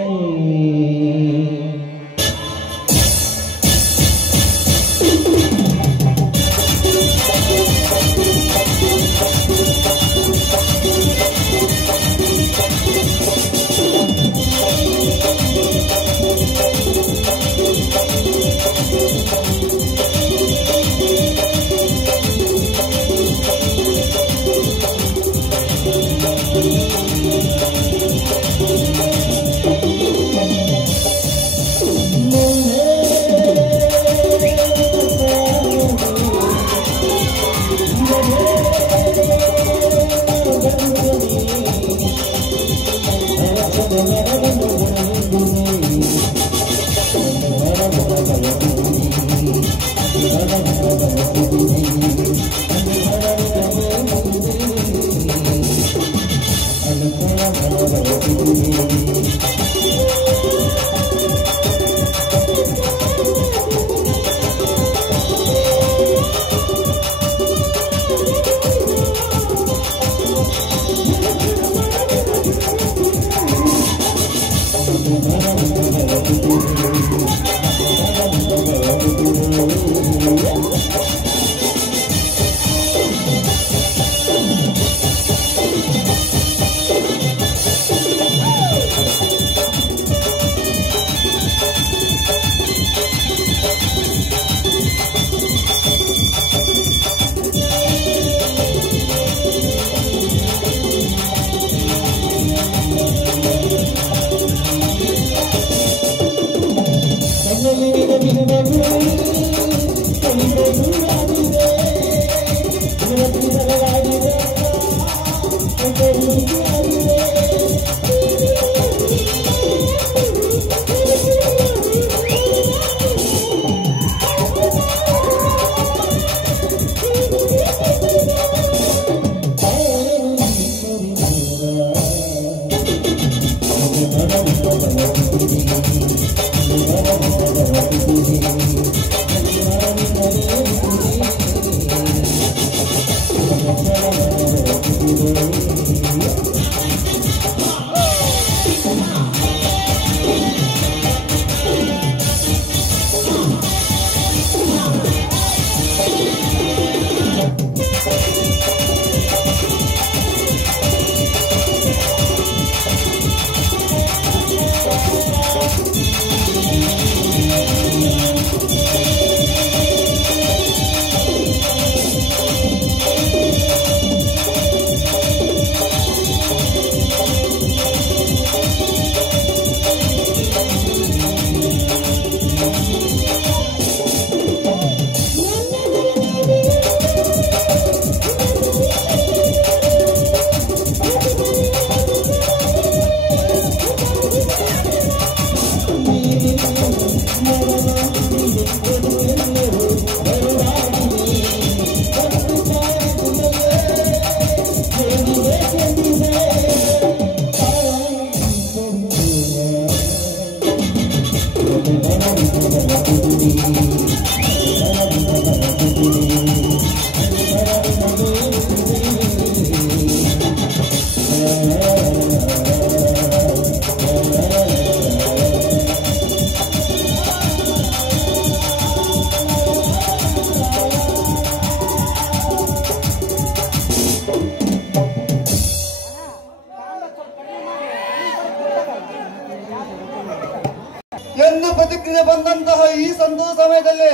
ಎನ್ನ ಪ್ರತಿಕ್ರಿಯೆ ಬಂದಂತಹ ಈ ಸಂತೋಷ ಸಮಯದಲ್ಲಿ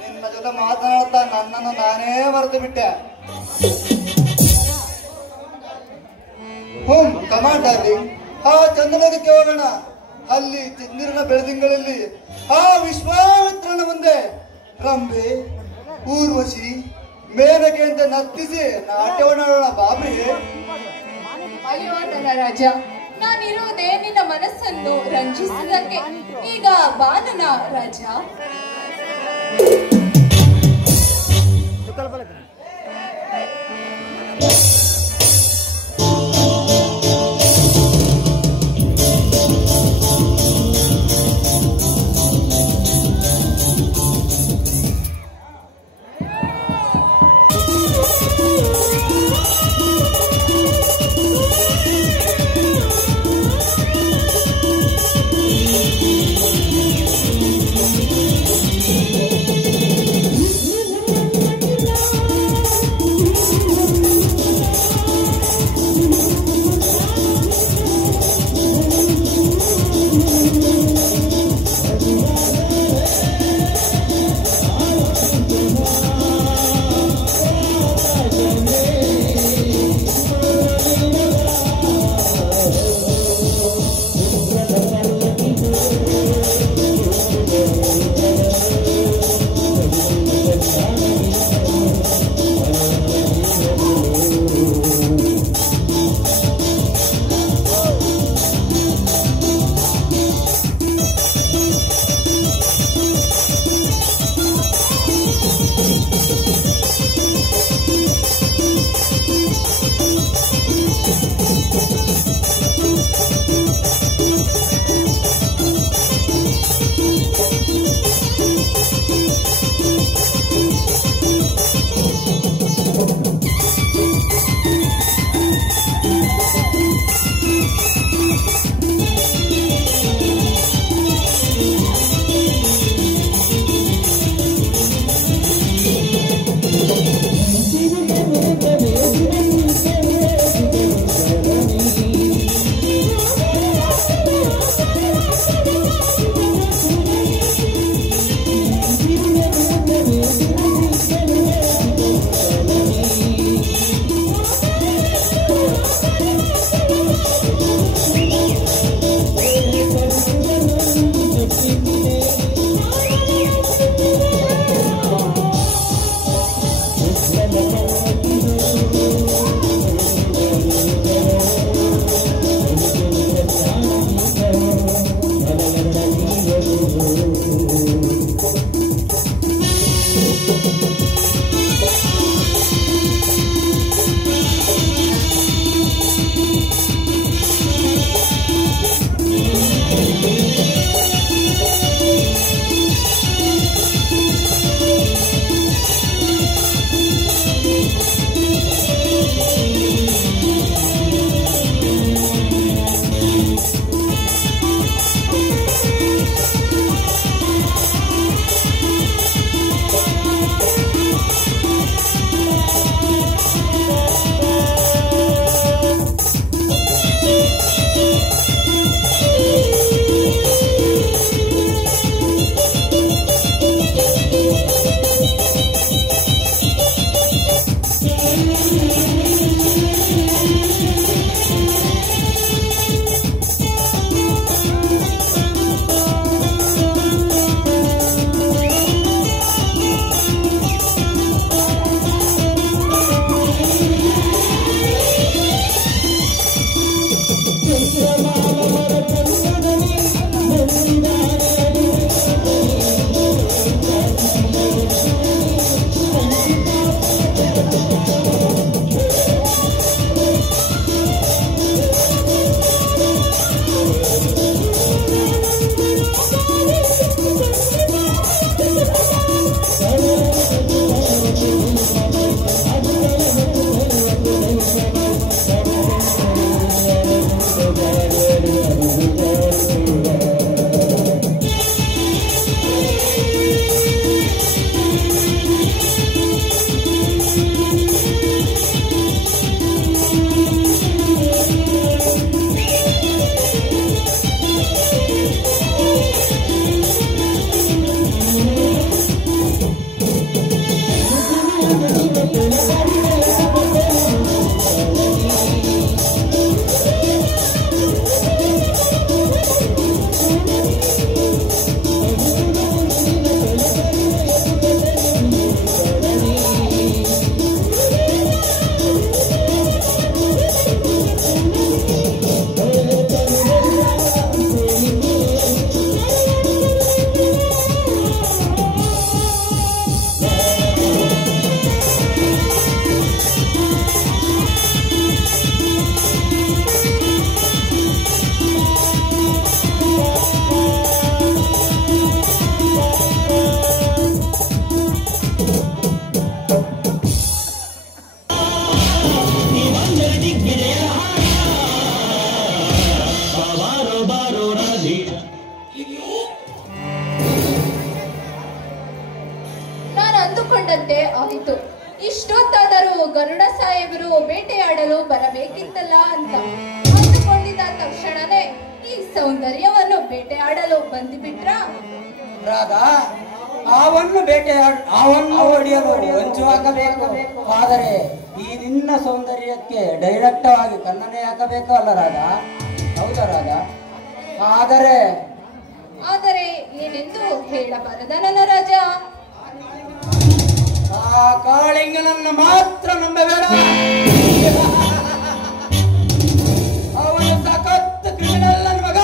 ನಿನ್ನ ಜೊತೆ ಮಾತನಾಡ್ತಾ ನನ್ನನ್ನು ನಾನೇ ಮರೆತು ಬಿಟ್ಟೆ. ಕಮಾಂಡ್ ಡಾರ್ಲಿಂಗ್, ಆ ಚಂದ್ರಲೋಕಕ್ಕೆ ಹೋಗೋಣ. ಅಲ್ಲಿ ಚಂದಿರನ ಬೆಳದಿಂಗಳಲ್ಲಿ ಆ ವಿಶ್ವಾಮಿತ್ರನ ಮುಂದೆ ರಂಬೆ, ಊರ್ವಶಿ, ಮೇನಕೆ ಅಂತ ನರ್ತಿಸಿ ನಾಟ್ಯವನ್ನಾಡೋಣ ಬಾಬ್ರಿ. ಅಯ್ಯೋ ನನ್ನ ರಾಜ, ನಾನಿರುವುದೇ ನಿನ್ನ ಮನಸ್ಸನ್ನು ರಂಜಿಸುವುದಕ್ಕೆ. ಈಗ ಬಾ ನನ್ನ ರಾಜ. ಗಂಟೆ ಆಯಿತು. ಇಷ್ಟೊತ್ತಾದರೂ ಗರುಡ ಸಾಹೇಬರು ಬೇಟೆಯಾಡಲು ಬರಬೇಕಿತ್ತಲ್ಲ ಅಂತ ಅಂದುಕೊಂಡಿದ್ದ ತಕ್ಷಣನೇ ಈ ಸೌಂದರ್ಯವನ್ನು ಬೇಟೆಯಾಡಲು ಬಂದುಬಿಟ್ರ. ರಾಧಾ, ಹಾವನ್ನು ಹಾವನ್ನು ಹೊಡೆಯಲು ಹೊಂಚು ಹಾಕಬೇಕು. ಆದರೆ ಈ ನಿನ್ನ ಸೌಂದರ್ಯಕ್ಕೆ ಡೈರೆಕ್ಟ್ ಆಗಿ ಕನ್ನನೆ ಹಾಕಬೇಕು ಅಲ್ಲ ರಾಧಾ? ಹೌದಾ ರಾಧಾ? ಆದರೆ ಏನೆಂದು ಹೇಳಬಾರದ ನನ್ನ ರಾಜ. ಆ ಕಾಳಿಂಗನನ್ನ ಮಾತ್ರ ನಂಬಬೇಡ. ಅವನು ಸಖತ್ ಕ್ರಿಮಿನಲ್ ನನ್ನ ಮಗ.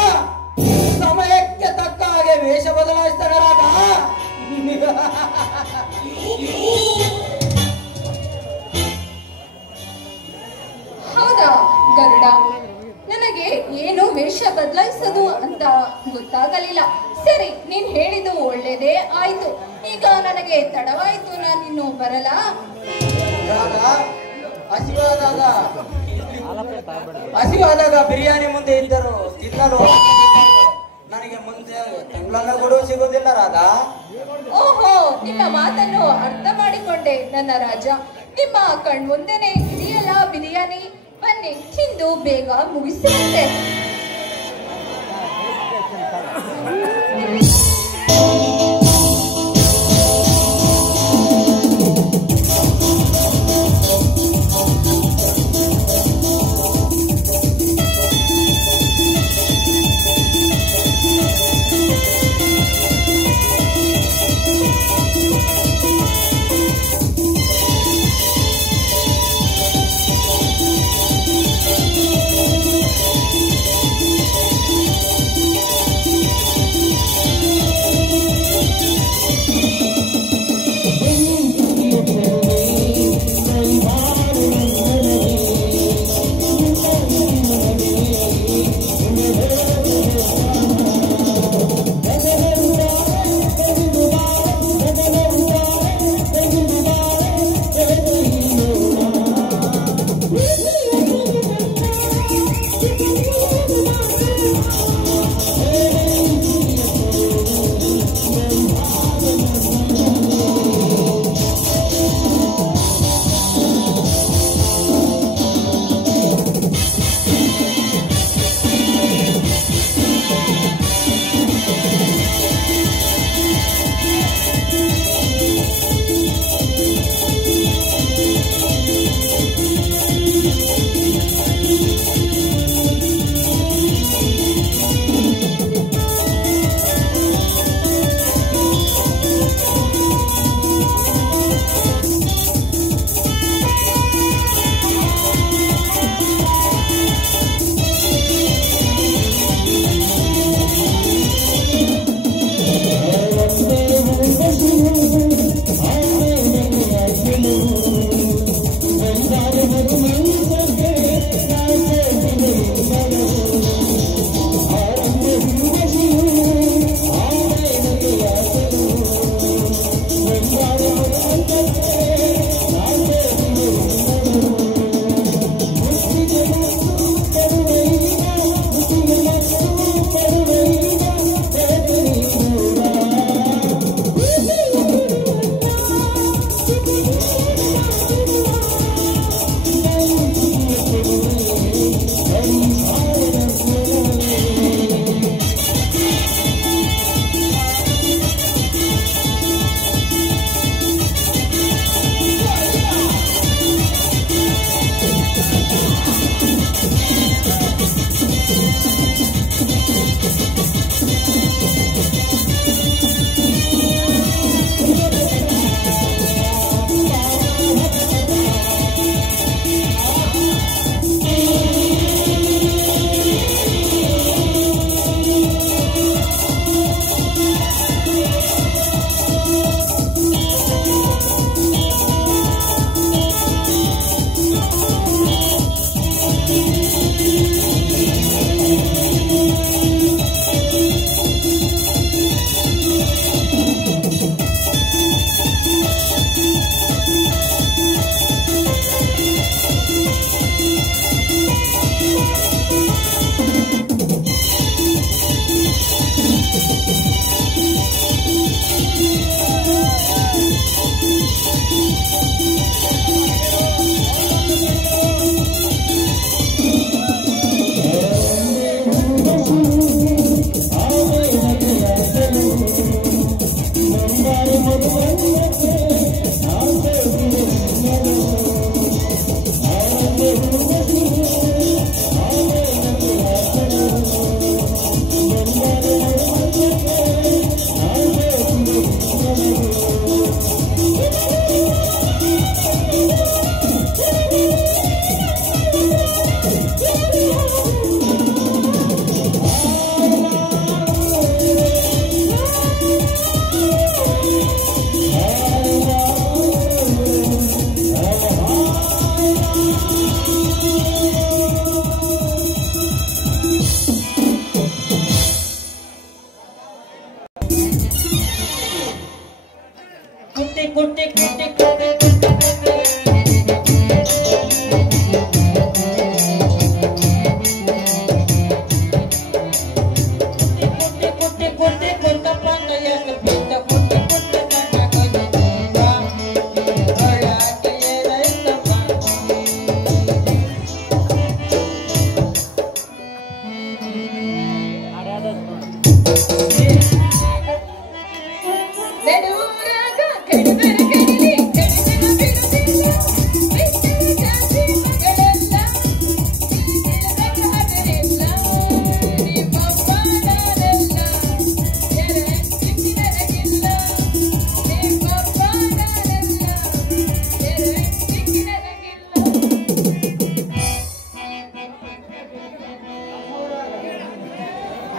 ಸಮಯಕ್ಕೆ ತಕ್ಕ ಹಾಗೆ ವೇಷ ಬದಲಾಯಿಸ್ತಾನೆ ರಾಧಾ. ಹೌದಾ ಗರುಡ, ನನಗೆ ಏನು ವೇಷ ಬದಲಾಯಿಸೋದು ಅಂತ ಗೊತ್ತಾಗಲಿಲ್ಲ. ಸರಿ, ನೀನ್ ಹೇಳಿದ್ದು ಒಳ್ಳೇದೇ ಆಯ್ತು. ಈಗ ನನಗೆ ತಡವಾಯ್ತು, ನಾನಿನ್ನು ಬರಲ್ಲ. ರಾಧಾ, ಹಸಿವಾದಾಗ ಬಿರಿಯಾನಿ ಮುಂದೆ ಇದ್ದರು ತಿನ್ನಲು ನನಗೆ ಮುಂದೆ ತಿಂಗಳನ್ನ ಕೊಡುವ ಸಿಗೋದಿಲ್ಲ ರಾಧಾ. ಓಹೋ, ನಿಮ್ಮ ಮಾತನ್ನು ಅರ್ಥ ಮಾಡಿಕೊಂಡೆ ನನ್ನ ರಾಜ. ನಿಮ್ಮ ಕಣ್ಮುಂದೆನೆ ಇದೆಯಲ್ಲ ಬಿರಿಯಾನಿ, ಬನ್ನಿ ತಿಂದು ಬೇಗ ಮುಗಿಸಿರುತ್ತೆ.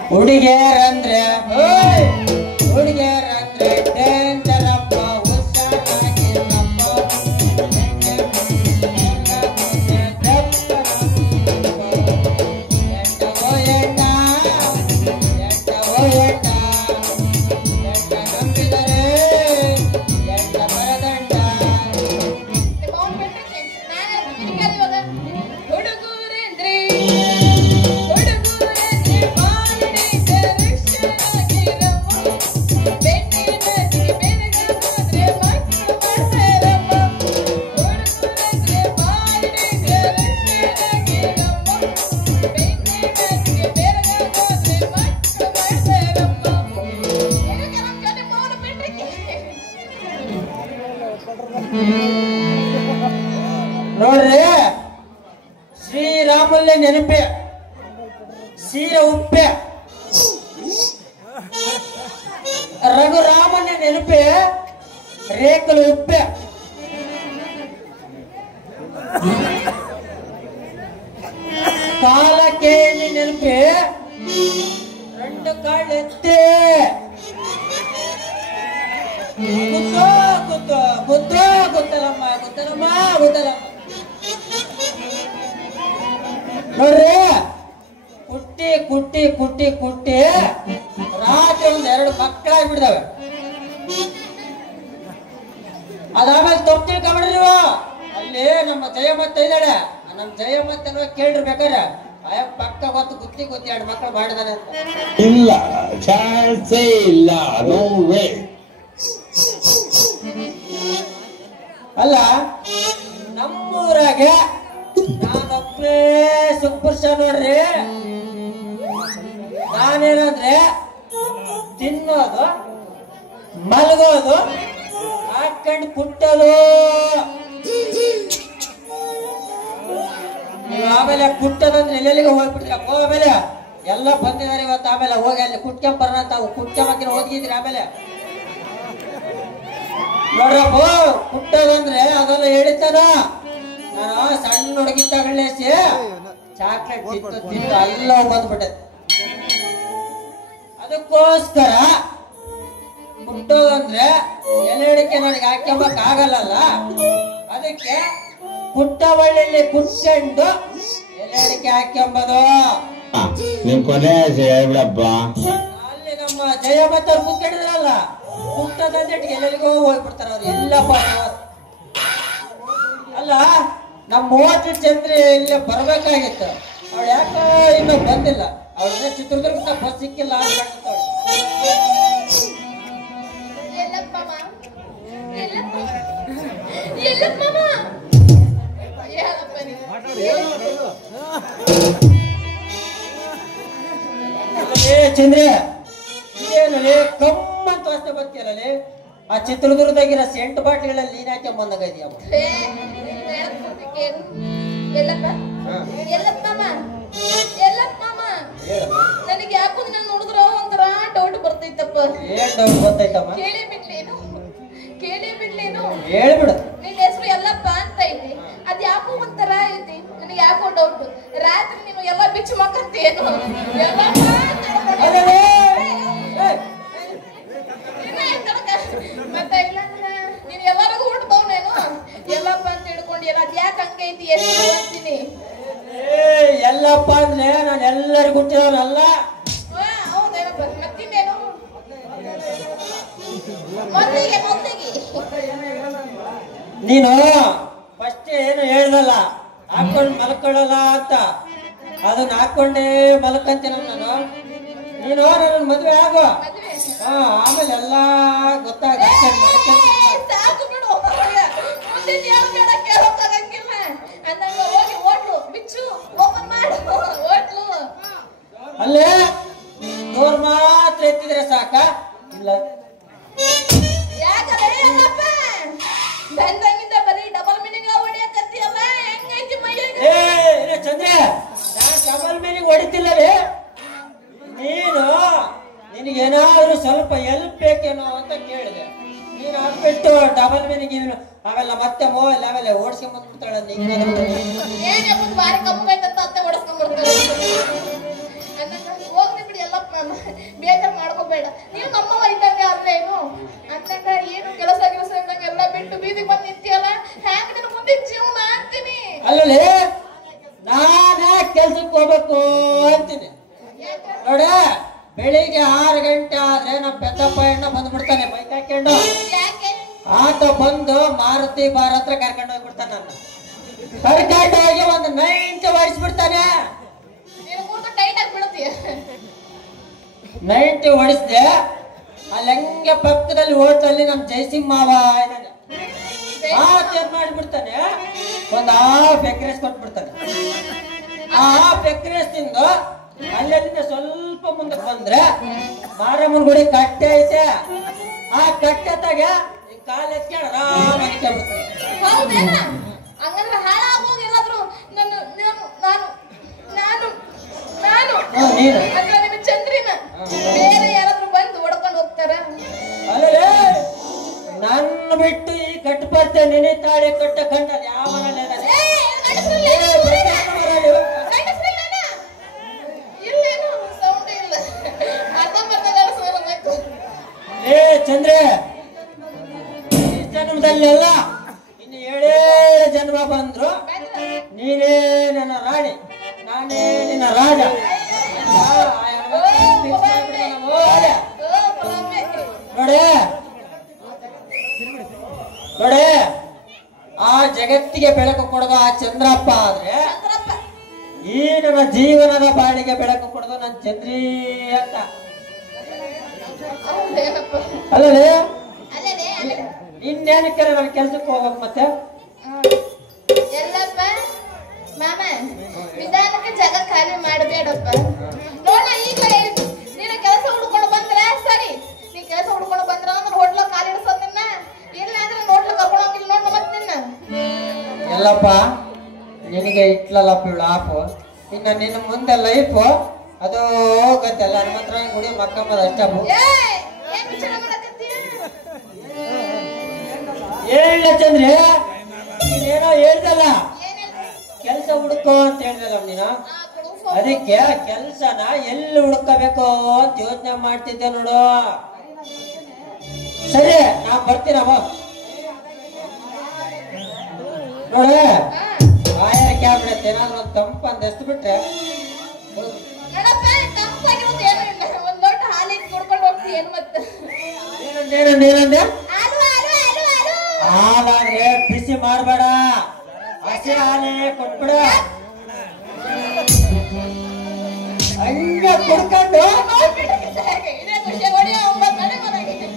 ಹುಡುಗಿಯರಂದ್ರೆ ಹುಡುಗಿಯರಂದ್ರೆ ಡೇಂಜರಪ್ಪ ಹುಷಾರಾಗಿರಪ್ಪ ನೋಡ್ರಿ ಶ್ರೀರಾಮಲ್ಲೇ ನೆನಪೆ ಸೀರೆ ಉಪ್ಪೆ ರಘುರಾಮನ ನೆನಪೆ ರೇಖಲು ಉಪ್ಪೆ ಕಾಲಕೇಳಿ ನೆನಪೆ రెండు ಕಾళ్ళు ಎತ್ತೆ ಗುದ್ದೋ ಗುದ್ದೋ ಗುದ್ದೋ ಗುದ್ದಲಮ್ಮ ಗುದ್ದಲಮ್ಮ ಗುದ್ದಲಮ್ಮ ನೋಡ್ರಿ ಕುಟ್ಟಿ ಕುಟ್ಟಿ ಕುಟ್ಟಿ ಕುಟ್ಟಿ ರಾತ್ರಿ ಒಂದ್ 2 ಮಕ್ಕಳಾಗ್ಬಿಡ್ತಾವೆ. ಅದಾದ್ಮೇಲೆ ತಪ್ಪು ತಿಳ್ಕೊಂಬಿಡ್ರಿ ನೀವು. ಅಲ್ಲಿ ನಮ್ಮ ಜಯಮತ್ತ ಇದ್ದಾಳೆ, ನಮ್ಮ ಜಯಮತ್ತ ಕೇಳಿರ್ಬೇಕಾರೆ ಅಯ್ಯ ಪಕ್ಕ ಗೊತ್ತು ಗುತ್ತಿ ಗುತ್ತಿ 2 ಮಕ್ಕಳು ಮಾಡಿದಾನೆ ಅಂತ. ಇಲ್ಲ, ಚಾನ್ಸೇ ಇಲ್ಲ, ನೋ ವೇ. ಅಲ್ಲ ನಮ್ಮೂರಾಗೆ ನಾನೊಬ್ಬನೇ ಸುಖಪುರುಷ ನೋಡ್ರಿ. ನಾನೇನಂದ್ರೆ ತಿನ್ನೋದು ಮಲಗೋದು ಹಾಕೊಂಡು ಕುಟ್ಟೋದು. ನೀವು ಆಮೇಲೆ ಕುಟ್ಟೋದಂದ್ರೆ ಎಲ್ಲೆಲ್ಲಿಗೆ ಹೋಗ್ಬಿಡ್ತೀರಪ್ಪ. ಆಮೇಲೆ ಎಲ್ಲ ಬಂದಿದ್ದಾರೆ ಇವತ್ತು. ಆಮೇಲೆ ಹೋಗಿ ಅಲ್ಲಿ ಕುಟ್ಕೊಂಬರ್ನ ಅಂತ ಕುಟ್ಕೊಂಬಕ್ಕಿನ ಓದ್ಗಿದ್ರಿ. ಆಮೇಲೆ ನೋಡ್ರಪ್ಪ, ಕುಟ್ಟೋದಂದ್ರೆ ಅದೆಲ್ಲ ಹೇಳಿತಾನ. ನಾನು ಸಣ್ಣ ಹುಡುಗಿ ತಗೊಳ್ಳೇಸಿ ಚಾಕ್ಲೇಟ್ ತಿಂದು ತಿಂದು ಎಲ್ಲ ಬಂದ್ಬಿಟ್ಟೆ. ಅದಕ್ಕೋಸ್ಕರ ಕುಟ್ಟೋದಂದ್ರೆ ಎಲೆಡಿಕೆ ನನಗೆ ಹಾಕ್ಯಂಬಕ್ ಆಗಲ್ಲ. ಅದಕ್ಕೆ ಕುಟ್ಟ ಒಳ್ಳೆಲ್ಲಿ ಕುಟ್ಕೊಂಡು ಎಲೆಡಿಕೆ ಹಾಕ್ಯಂಬದು. ನಿಮ್ ಕೊನೆ ಹೇಳ್ಬಿಡಪ್ಪ. ಅಲ್ಲಿ ನಮ್ಮ ಜಯಮತ್ತವ್ರು ಕುತ್ಕೊಂಡಿದ್ರಲ್ಲ, ಕುಟ್ಟದಂದ್ರೆ ಎಲ್ಲರಿಗೂ ಹೋಗ್ಬಿಡ್ತಾರ ಅವ್ರು. ಎಲ್ಲಪ್ಪ ಅಲ್ಲ, ನಮ್ಮ ಮೂವತ್ತು ಚಂದ್ರಿ ಇಲ್ಲೇ ಬರ್ಬೇಕಾಗಿತ್ತು. ಅವಳು ಯಾಕ ಇನ್ನೂ ಬಂದಿಲ್ಲ. ಅವಳ ಚಿತ್ರದುರ್ಗ ಬಸ್ ಸಿಕ್ಕಿಲ್ಲ ಅಂತ ಚಂದ್ರ ಏನು ಕಮ್ಮಂತ ವಾಸನೆ ಬರ್ತೀಯಲ್ಲ. ಆ ಚಿತ್ರದುರ್ಗದಾಗಿರೋ 8 ಬಾಟ್ಲಿಗಳಲ್ಲಿ ನೀನ್ ಹಾಕಿ ಬಂದಾಗೈತಿಯ. ನನಗೆ ಯಾಕೋ ನಾನು ನೋಡಿದ್ರ ಒಂಥರ ಡೌಟ್ ಬರ್ತೈತಪ್ಪ. ಏನ್ ಡೌಟ್ ಬರ್ತೈತಮ್ಮ? ಕೇಳಿ ಬಿಡ್ಲೇನು ಹೇಳ್ಬಿಡು. ನಿನ್ನ ಹೆಸರು ಎಲ್ಲಪ್ಪ ಅಂತ ಐತಿ. ಅದ್ ಯಾಕೋ ಒಂಥರ ಐತಿ. ನನಗೆ ಯಾಕೋ ಡೌಟ್. ರಾತ್ರಿ ನೀನು ಎಲ್ಲ ಬಿಚ್ಚು ಮಕ್ಕಂತೇನು? ಮತ್ತೆ ಇಲ್ಲಾಂದ್ರ ನೀನ್ ಎಲ್ಲರಿಗೂ ಹುಟ್ಟದವನೇನು? ಎಲ್ಲಪ್ಪ ಅಂತ ಹಿಡ್ಕೊಂಡು ಎಲ್ಲ ಅದ್ ಯಾಕೆ ಹಂಗೈತಿ ಎಷ್ಟು ಅಂತೀನಿ. ಎಲ್ಲಪ್ಪ ಅಂದ್ರೆ ನಾನು ಎಲ್ಲರಿಗೂ ಹುಟ್ಟಿದವನಲ್ಲ. ಹೌದೇನಪ್ಪ, ಮತ್ತಿನ್ನೇನು? ಮೊದಲಿಗೆ ನೀನು ಫಸ್ಟ್ ಏನು ಹೇಳ್ದಲ್ಲ, ಹಾಕೊಂಡು ಮಲ್ಕೊಳ್ಳಲ್ಲ ಅಂತ. ಅದನ್ನ ಹಾಕೊಂಡೇ ಮಲ್ಕಂತೀನಿ ನಾನು. ನೀನು ನನ್ನ ಮದ್ವೆ ಆಗೋ. ಆಮೇಲೆ ಎಲ್ಲಾ ಗೊತ್ತಾಗ ಸಾಕು ಬಿಡು. ಮುಂದಿನ ಯಾವ ಬೇಡ ಕೇಳೋಕ್ಕಾಗಂಗಿಲ್ಲ. ಅಂದಾಗ ಹೋಗಿ ಹೋಟ್ಲು ಬಿಚ್ಚು ಓಪನ್ ಮಾಡು ಹೋಟ್ಲು. ಅಲ್ಲೇ ಡೋರ್ ಮಾತ್ರ ಎತ್ತಿದ್ರೆ ಸಾಕ. ಇಲ್ಲ ಯಾಕಂದ್ರೆ ಏನಪ್ಪ ಬಂದಂಗಿಂದ ಬರೀ ಡಬಲ್ ಮೀನಿಂಗ್ ಹೊಡಿಯಕತ್ತೀಯಲ್ಲ, ಹೆಂಗೈತಿ ಮೈಯಾಗ? ಚಂದ್ರ, ನಾನು ಡಬಲ್ ಮೀನಿಂಗ್ ಹೊಡಿತಿಲ್ಲ ರೀ. ನಿನಗೇನಾದ್ರೂ ಸ್ವಲ್ಪ ಎಲ್ಪ್ ಬೇಕೇನೋ ಅಂತ ಕೇಳಿದೆ. ನೀನು ಅಂದ್ಬಿಟ್ಟು ಡಬಲ್ ಮೀನಿಂಗ್ ಅವೆಲ್ಲ ಮತ್ತೆ ಮೊಬೈಲ್ ಆಮೇಲೆ ಓಡಿಸ್ಕೊಂಡ್ ಬಂದ್ಬಿಡ್ತಾಳೆ. ಏನ್ ಬಾರಿ ಕಮ್ಮೈತಂತ ಅತ್ತೆ ಓಡಿಸ್ಕೊಂಡ್ ಬರ್ತಾರೆ. ಹೋಗ್ಲಿ ಬಿಡಿ ಎಲ್ಲಪ್ಪ. ಇಲ್ಲ. ನೀವು ನಮ್ಮವ ಇದ್ದಂಗೆ ಅಲ್ಲೇನು ಅಂದಾಗ ಏನು ಕೆಲಸ ಎಲ್ಲ ಬಿಟ್ಟು ಬೀದಿಗೆ ಬಂದು ನಿಂತಿಯಲ್ಲ, ಹ್ಯಾಂಗ ನಿನ್ ಮುಂದೆ ಜೀವನ ಅಂತೀನಿ. ಅಲ್ಲಲ್ಲಿ ನಾನೇ ಕೆಲ್ಸಕ್ಕೆ ಹೋಗ್ಬೇಕು ಅಂತೀನಿ ನೋಡ. ಬೆಳಿಗ್ಗೆ 6 ಗಂಟೆ ಆದ್ರೆ ನಮ್ಮ ಪೆದ್ದಪ್ಪ ಅಣ್ಣ ಬಂದ್ಬಿಡ್ತಾನೆ ಬೈಕ್ ಹಾಕೊಂಡು. ಯಾಕೆ ಆತ ಬಂದು ಮಾರುತಿ ಬಾರ್ ಹತ್ರ ಕರ್ಕೊಂಡು ಹೋಗ್ಬಿಡ್ತಾನ. ಕರ್ಕೊಂಡು ಹೋಗಿ ಒಂದು 90 ಹೊಡಿಸ್ಬಿಡ್ತಾನೆ. ನೀನು ಕೂತು ಟೈಟ್ ಆಗಿ ಬಿಡುತ್ತೀಯ. 90 ಹೊಡಿಸ್ದೆ. ಅಲ್ಲಿ ಹಂಗೆ ಪಕ್ಕದಲ್ಲಿ ಹೋಟೆಲ್ ನಮ್ ಜಯಸಿಂಹ ಮಾವ ಇದ್ದಾನೆ. ಏನ್ ಮಾಡಿಬಿಡ್ತಾನೆ, ಒಂದು ಹಾಫ್ ಎಕ್ರೆಸ್ ಕೊಟ್ಬಿಡ್ತಾನೆ. ಆ ಹಾಫ್ ಎಕ್ರೆಸ್ ತಿಂದು ಅಲ್ಲಿಂದ ಸ್ವಲ್ಪ ಮುಂದಕ್ಕೆ ಬಂದ್ರೆ ಮಾರಮ್ಮನ ಗುಡಿ ಕಟ್ಟೆ ಐತೆ. ಆ ಕಟ್ಟೆ ತಾಗ ಕಾಲ್ ಎತ್ಕೊಂಡು ಆರಾಮಾಗಿ ಬಿಡ್ತಾನೆ. ಹೌದೇನಾ? ಹಂಗಂದ್ರೆ ಹಾಳಾಗೋಗಿ ಎಲ್ಲಾದ್ರೂ ನಾನು ನಾನು ನಾನು ನಾನು ನೀನು ಅಂದ್ರೆ ನಿನ್ನ ಚಂದ್ರಿನ ಬೇರೆ ಯಾರಾದ್ರೂ ಬಂದು ಹೊಡ್ಕೊಂಡು ಹೋಗ್ತಾರ? ಅಲ್ಲೇ ನನ್ನ ಬಿಟ್ಟು ಈ ಕಟ್ಟಪತ್ತೆ ನೆನೆತಾಳೆ ಕಟ್ಟ ಕಂಡ ಯಾವನಲ್ಲಿ ಏ ಚಂದ್ರೆ, ಈ ಜನ್ಮದಲ್ಲೆಲ್ಲ ಇನ್ನು 7 ಜನ್ಮ ಬಂದ್ರು ನೀನೇ ನನ್ನ ರಾಣಿ, ನಾನೇ ನಿನ್ನ ರಾಜ. ನೋಡೆ ಆ ಜಗತ್ತಿಗೆ ಬೆಳಕು ಕೊಡೋದು ಆ ಚಂದ್ರಪ್ಪ ಆದ್ರೆ, ಈ ನನ್ನ ಜೀವನದ ಬಾಳಿಗೆ ಬೆಳಕು ಕೊಡೋದು ನನ್ನ ಚಂದ್ರಿ ಅಂತ. ಅಲ್ಲೇ ಇನ್ನೇನಕ್ಕೆ ನನ್ನ ಕೆಲ್ಸಕ್ಕೆ ಹೋಗ್ಬೇಕು ಮತ್ತೆ? ಎಲ್ಲಪ್ಪ ಮಾಮ ನಿಧಾನಕ್ಕೆ ಜಾಗ ಖಾಲಿ ಮಾಡಬೇಡಪ್ಪ. ನೋಡ ಈಗ ನೀನು ಕೆಲಸ ಹುಡ್ಕೊಂಡು ಬಂದ್ರೆ ಸರಿ, ನೀ ಕೆಲಸ ಹುಡ್ಕೊಂಡು ಬಂದ್ರ ಅಂದ್ರೆ ಹೋಟ್ಲ ಖಾಲಿ ಇಡ್ಸೋದ್ ನಿನ್ನ, ಇಲ್ಲ ಅಂದ್ರೆ ಹೋಟ್ಲ ಕರ್ಕೊಂಡು ಹೋಗಿಲ್ಲ ನೋಡ್ ಮತ್ ನಿನ್ನ. ಎಲ್ಲಪ್ಪ ನಿನಗೆ ಇಟ್ಲಲ್ಲಪ್ಪ ಇವಳು ಆಪು. ಇನ್ನ ನಿನ್ನ ಮುಂದೆ ಲೈಫ್ ಅದು ಹೋಗತ್ತಲ್ಲ. ಹನುಮಂತರ ಗುಡಿ ಮಕ್ಕಮ್ಮದ ಅಷ್ಟಪ್ಪು. ಏನ್ ವಿಚಾರ ಮಾಡಕತ್ತೀಯ? ಏನಿಲ್ಲ ಚಂದ್ರೆ, ನೀನೇನೋ ಹೇಳ್ದಲ್ಲ ಕೆಲ್ಸ ಹುಡುಕೋ ಅಂತ ಹೇಳ್ದಲ್ಲ ನೀನು. ಅದಕ್ಕೆ ಕೆಲ್ಸನ ಎಲ್ಲಿ ಹುಡುಕಬೇಕು ಅಂತ ಯೋಚನೆ ಮಾಡ್ತಿದ್ದೆ ನೋಡು. ಸರಿ ನಾ ಬರ್ತೀನವ ನೋಡ. ಆಯಾ ಕ್ಯಾಬಿನೆಟ್ ಏನಾದ್ರು ಒಂದು ತಂಪಂದ ಎಷ್ಟು ಬಿಟ್ರೆ ನೋಡಪ್ಪ ತಂಪಾಗಿರೋದು ಏನೂ ಇಲ್ಲ, ಒಂದ್ ಲೋಟ ಹಾಲಿಗೆ ಕುಡ್ಕೊಂಡು ಹೋಗ್ತೀವಿ ಏನ್ ಮತ್ತೆ. ಏನಂದೆ ಅಲ್ವಾ ಅಲ್ವಾ ಅಲ್ವಾ ಅಲ್ವಾ ಹಾಲಾದ್ರೆ ಬಿಸಿ ಮಾಡಬೇಡ, ಹಸಿ ಹಾಲೇ ಕೊಟ್ಬಿಡ. ಹಂಗ ಕುಡ್ಕೊಂಡು ಇದೇ ಖುಷಿ ಹೊಡಿಯೋ 9 ಮನೆ ಮನೆಗೆ.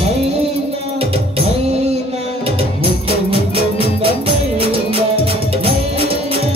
ಮೈನಾ ಮೈನಾ ಮುಖ್ಯ ಮುಖ್ಯ ಮೈನಾ ಮೈನಾ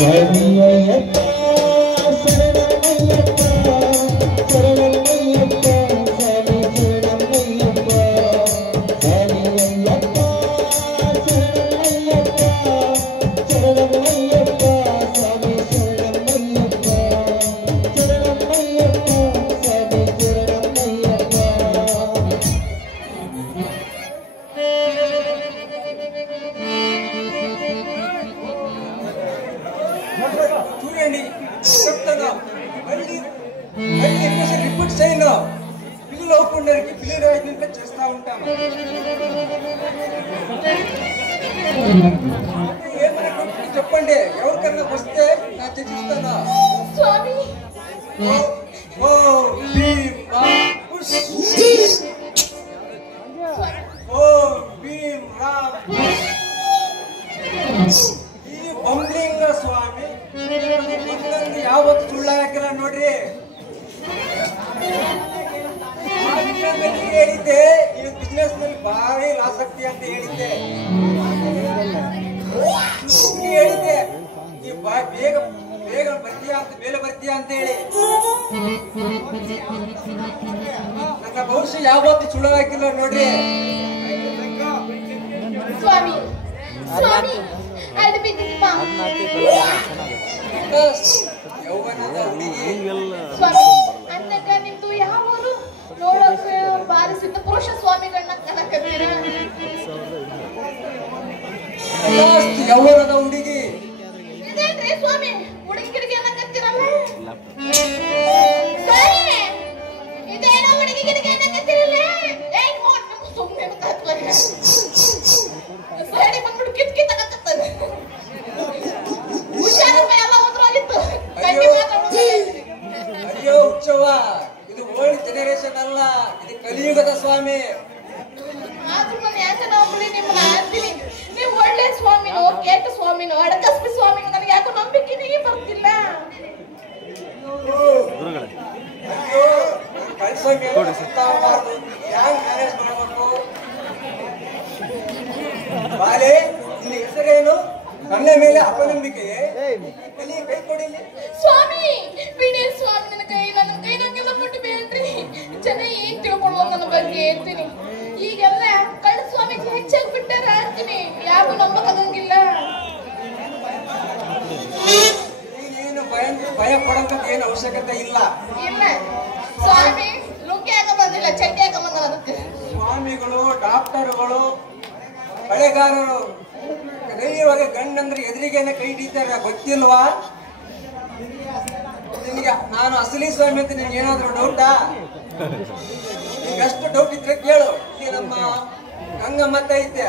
ಸ್ವಾಮಿಯಯ್ಯಪ್ಪ ಶರಣಮಯ್ಯಪ್ಪ ಶರಣಮಯ್ಯಪ್ಪ ಸ್ವಾಮಿ ಶರಣಮಯ್ಯಪ್ಪ ಸ್ವಾಮಿಯಯ್ಯಪ್ಪ ಶರಣಮಯ್ಯಪ್ಪ ಶರಣಮಯ್ಯಪ್ಪ ಸ್ವಾಮಿ ಶರಣಮಯ್ಯಪ್ಪ ಶರಣಮಯ್ಯಪ್ಪ ಸ್ವಾಮಿ ಶರಣಮಯ್ಯಪ್ಪ. చూడండి చెప్తాను మళ్ళీ మళ్ళీ రిపీట్ చేయను పిల్లలు అవ్వకుండానికి పిల్లలు అయితే చేస్తా ఉంటాను ఏమైనా చెప్పండి ఎవరికన్నా వస్తే నా చర్చిస్తాను స్వామి ఓ భీమ్ రామ్ పుష్ ఓ భీಮ್ ರಾಮ್ ಈ ಬಂಬ್ಲಿಂಗ ಸ್ವಾಮಿ ಯಾವತ್ತು ಸುಳ್ಳ ಹಾಕಿಲ್ಲ ನೋಡ್ರಿ ಹೇಳಿದ್ದೆ ನೀವು ಬಿಸ್ನೆಸ್ ನಲ್ಲಿ ಭಾರಿ ಆಸಕ್ತಿ ಅಂತ ಹೇಳಿದ್ದೆ ಹೇಳಿದ್ದೆ ಈ ಬೇಗ ಬೇಗ ಬರ್ತೀಯಾ ಅಂತ ಬೇಗ ಬರ್ತೀಯಾ ಅಂತ ಹೇಳಿ ನನ್ನ ಭವಿಷ್ಯ ಯಾವತ್ತು ಸುಳ್ಳ ಹಾಕಿಲ್ಲ ನೋಡ್ರಿ ಸ್ವಾಮಿ ಸ್ವಾಮಿ ಅದು ಬಿದ್ದಿಪ್ಪ ಯೌವನದ ಹುಡುಗಿ ಸ್ವಾಮಿ ಅಂದಾಗ ನಿಮ್ದು ಯಾವ ಊರು ನೋಡೋಕೆ ಬಾರಿ ಸಿದ್ಧ ಪುರುಷ ಸ್ವಾಮಿಗಳನ್ನ ಕನಕತ್ತೀರ ಯೌವನದ ಹುಡುಗಿ ಇದೇನ್ರಿ ಸ್ವಾಮಿ ಹುಡುಗಿ ಗಿಡಗಿ ಅನ್ನಕತ್ತೀರಲ್ಲ ಸ್ವಾಮಿ ಇದೇನೋ ಹುಡುಗಿ ಗಿಡಗಿ ಅನ್ನಕತ್ತೀರಲ್ಲ ಏನ್ ಮೋಟ್ ನಮ್ಗೆ ಸುಮ್ಮನೆ ಕತ್ವರಿ ಸೈಡಿ ಬಂದ್ಬಿಟ್ಟು ಕಿತ್ ಕಿತ್ ಅನ್ನಕತ್ತದ ಹುಷಾರಪ್ಪ ಎಲ್ಲ ಉದ್ರೋಗಿತ್ತು ಕಣ್ಣಿ ಮಾತಾಡೋದು ಅಯ್ಯೋ ಹುಚ್ಚವ್ವ ಇದು ಓಲ್ಡ್ ಜನರೇಷನ್ ಅಲ್ಲ ಇದು ಕಲಿಯುಗದ ಸ್ವಾಮಿ ಆದ್ರೂ ನಾನು ಯಾಕೆ ನಾವು ಬಿಡಿ ನಿಮ್ಮನ್ನ ಆಡ್ತೀನಿ ನೀವು ಒಳ್ಳೆ ಸ್ವಾಮಿನೋ ಕೆಟ್ಟ ಸ್ವಾಮಿನೋ ಅಡಕಸ್ಬಿ ಸ್ವಾಮಿನೋ ನನಗೆ ಯಾಕೋ ನಂಬಿಕೆನೇ ಬರ್ತಿಲ್ಲ ಅಯ್ಯೋ ಕಳ್ಸ್ವಾಮಿ ಸುತ್ತಾಡಬಾರ್ದು ಹ್ಯಾಂಗ್ ಮ್ಯಾನೇಜ್ ಮಾಡಬೇಕು ಬಾಲೆ ನಿನ್ನ ಹೆಸರೇನು ನನ್ನ ಮೇಲೆ ಅಪನಂಬಿಕೆಯೇ ಕಲಿ ಕೈ ಕೊಡಿಲಿ ಸ್ವಾಮಿ ಬಿಡಿ ಸ್ವಾಮಿ ನನ್ನ ಕೈ ನಂಗೆಲ್ಲ ಮುಟ್ಟು ಬೇಡ್ರಿ ಜನ ಏನ್ ತಿಳ್ಕೊಳ್ಳೋ ನನ್ನ ಬಗ್ಗೆ ಹೇಳ್ತೀನಿ ಈಗೆಲ್ಲ ಕಳ್ಳ ಸ್ವಾಮಿಗೆ ಹೆಚ್ಚಾಗಿ ಬಿಟ್ಟಾರ ಅಂತೀನಿ ಯಾರು ನಂಬಕಂಗಿಲ್ಲ ನೀನು ಭಯ ಪಡೋಂತ ಏನು ಅವಶ್ಯಕತೆ ಇಲ್ಲ ಇಲ್ಲ ಸ್ವಾಮಿ ಲುಂಗಿ ಹಾಕ ಬಂದಿಲ್ಲ ಚಡ್ಡಿ ಹಾಕ ಬಂದ ಅದಕ್ಕೆ ಸ್ವಾಮಿಗಳು ಡಾಕ್ಟರ್ಗಳು ಬಳೆಗಾರರು ಧೈರ್ಯವಾಗಿ ಗಂಡಂದ್ರೆ ಎದುರಿಗೇನೆ ಕೈ ಹಿಡಿತಾರ ಗೊತ್ತಿಲ್ವಾ ನಿನಗೆ ನಾನು ಅಸಲಿ ಸ್ವಾಮಿ ಅಂತ ನಿನ್ಗೆ ಏನಾದ್ರು ಡೌಟಾ ನಿಂಗಷ್ಟು ಡೌಟ್ ಇದ್ರೆ ಕೇಳು ಇಲ್ಲಿ ನಮ್ಮ ಗಂಗಮ್ಮತ್ತ ಐತೆ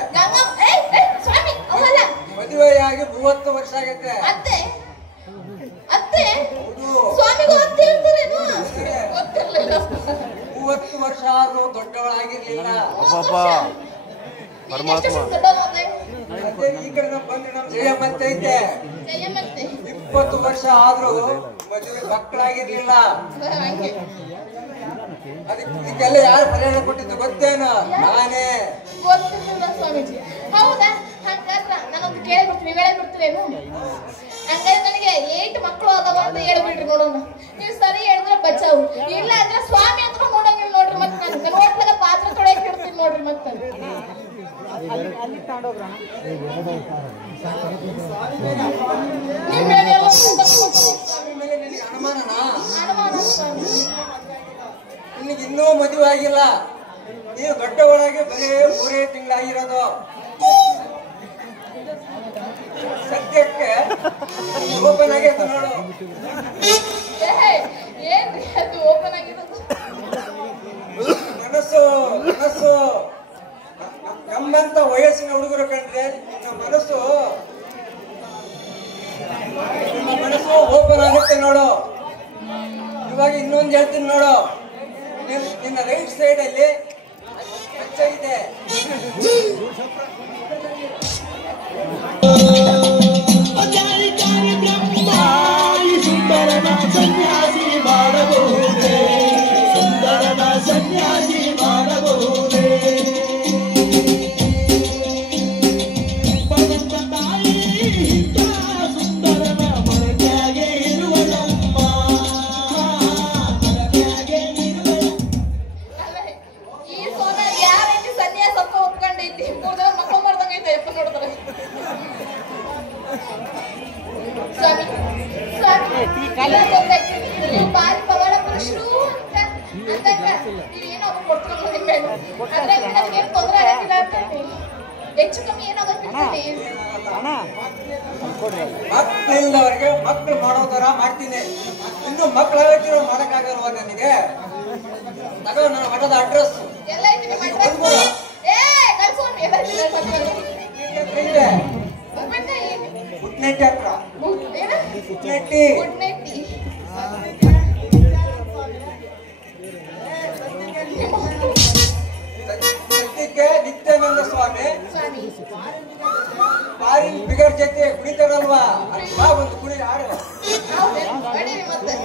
ಸ್ವಾಮಿ ಅವಲ್ಲ ಮದುವೆಯಾಗಿ 30 ವರ್ಷ ಆಗೈತೆ ಅತ್ತೆ ಅತ್ತೆ ಸ್ವಾಮಿಗೂ ಅತ್ತೆ ಹೇಳ್ತಾರೇನು ಗೊತ್ತಿರ್ಲಿಲ್ಲ 30 ವರ್ಷ ಆದ್ರೂ ದೊಡ್ಡವಳಾಗಿರ್ಲಿಲ್ಲ ಮತ್ತೆ ಈ ಕಡೆ ಬಂದ್ರೆ ನಮ್ ಜಯಮ್ಮತ್ತ ಐತೆ 20 ವರ್ಷ ಆದ್ರೂ ಮದುವೆ ಮಕ್ಕಳಾಗಿರ್ಲಿಲ್ಲ ಇದಕ್ಕೆಲ್ಲ ಯಾರು ಪರಿಹಾರ ಕೊಟ್ಟಿದ್ದು ಗೊತ್ತೇನು ನಾನೇ ಗೊತ್ತಿಲ್ಲ ಸ್ವಾಮೀಜಿ ಹೌದಾ ಹಂಗಾದ್ರ ನಾನೊಂದು ಕೇಳಿಬಿಡ್ತೀನಿ ಹೇಳಿಬಿಡ್ತೀರೇನು ಹಂಗಾದ್ರೆ ನನಗೆ 8 ಮಕ್ಕಳು ಅದಾವ ಅಂತ ಹೇಳ್ಬಿಡ್ರಿ ನೋಡೋಣ ನೀವು ಸರಿ ಹೇಳಿದ್ರೆ ಬಚಾವು ಇಲ್ಲ ಅಂದ್ರೆ ಸ್ವಾಮಿ ಅಂತ ನೋಡಂಗಿಲ್ಲ ನೋಡ್ರಿ ಮತ್ತೆ ನನ್ನ ಹೋಟ್ಲಾಗ ಪಾತ್ರ ತೊಳೆಯಕ್ಕೆ ಇಡ್ತೀನಿ ನೋಡ್ರಿ ಮತ್ತೆ ನಿಮ್ಮ ಮೇಲೆ ಎಲ್ಲ ಸ್ವಾಮಿ ಮೇಲೆ ನಿನಗೆ ಅನುಮಾನನಾ ಅನುಮಾನ ಸ್ವಾಮಿ ನಿನಗೆ ಇನ್ನೂ ಮದುವೆ ಆಗಿಲ್ಲ ನೀವು ದೊಡ್ಡವಳಾಗಿ ಬರೀ 3 ತಿಂಗಳಾಗಿರೋದು ಸದ್ಯಕ್ಕೆ ಓಪನ್ ಆಗೈತೆ ನೋಡು ಏನ್ರಿ ಅದು ಓಪನ್ ಆಗಿರೋದು ಮನಸ್ಸು ಮನಸ್ಸು ನಮ್ಮಂತ ವಯಸ್ಸಿನ ಹುಡುಗರು ಕಂಡ್ರೆ ನಿಮ್ಮ ಮನಸ್ಸು ಓಪನ್ ಆಗುತ್ತೆ ನೋಡು ಇವಾಗ ಇನ್ನೊಂದು ಹೇಳ್ತೀನಿ ನೋಡು ನಿನ್ನ ರೈಟ್ ಸೈಡ್ ಅಲ್ಲಿ ಮಚ್ಚ ಇದೆ ಸುಂದರನ ಸನ್ಯಾಸಿ ಮಾಡಬಹುದೇ ಸುಂದರನ ಸನ್ಯಾಸಿ ಮಾಡಬಹುದೇ ತಾಯಿ ಸುಂದರನ ಎಲ್ಲ ಗೊತ್ತಾಯ್ತು ನೀವು ಬಾರಿ ಪವಾಡ ಪುರುಷರು ಅಂತ ಅಂದಾಗ ನೀವೇನೋ ಕೊಡ್ಕೊಂಡು ಹೋಗಿರ್ಬೇಕು ಆದ್ರೆ ನನಗೇನು ತೊಂದರೆ ಆಗಿಲ್ಲ ಅಂತಂದ್ರೆ ಹೆಚ್ಚು ಕಮ್ಮಿ ಏನಾಗುತ್ತೆ ಮಕ್ಳು ಇಲ್ಲದವರಿಗೆ ಮಕ್ಳು ಮಾಡೋ ತರ ಮಾಡ್ತೀನಿ. ಇನ್ನು ಮಕ್ಳು ಆಗತ್ತಿರೋ ಮಾಡಕ್ಕಾಗಲ್ವಾ ನನಗೆ? ತಗೋ ನನ್ನ ಮಠದ ಅಡ್ರೆಸ್. ಎಲ್ಲ ಐತಿ ನಿಮ್ಮ ಅಡ್ರೆಸ್. ಏ ಕಳ್ಸೋಣ ಎಲ್ಲ ಗುಡ್ನೆಟ್ಟಿ ಹತ್ರ. ಗುಡ್ನೆಟ್ಟಿ. ಗುಡ್ನೆಟ್ಟಿ. ಸದ್ಯಕ್ಕೆ ನಿತ್ಯಾನಂದ ಸ್ವಾಮಿ ಸ್ವಾಮಿ ಪಾರಿನ್ ಬಿಗರ್ ಜೊತೆ ಕುಣಿತಾರಲ್ವಾ, ಅಲ್ಲಿ ಬಾ ಒಂದು ಕುಣಿ ಆಡು. ಹೌದೇನು ನಡೀರಿ ಮತ್ತೆ.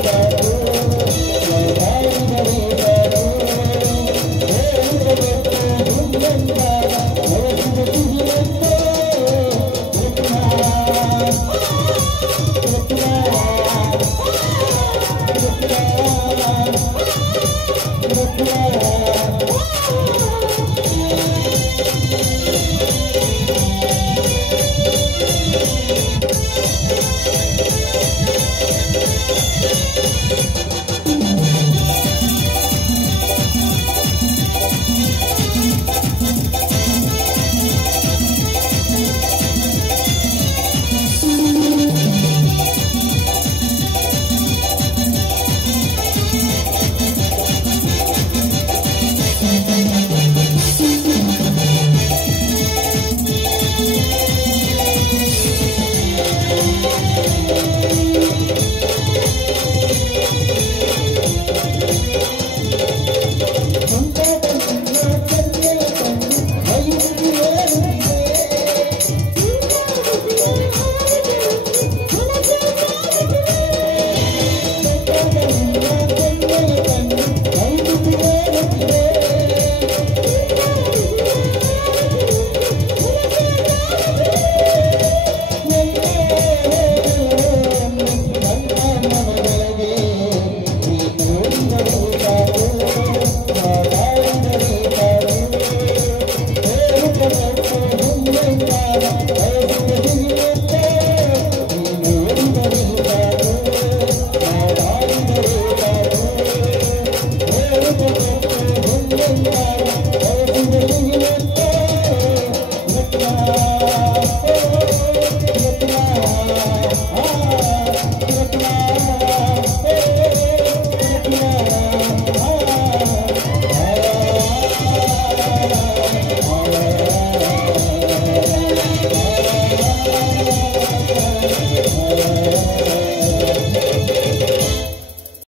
Thank you.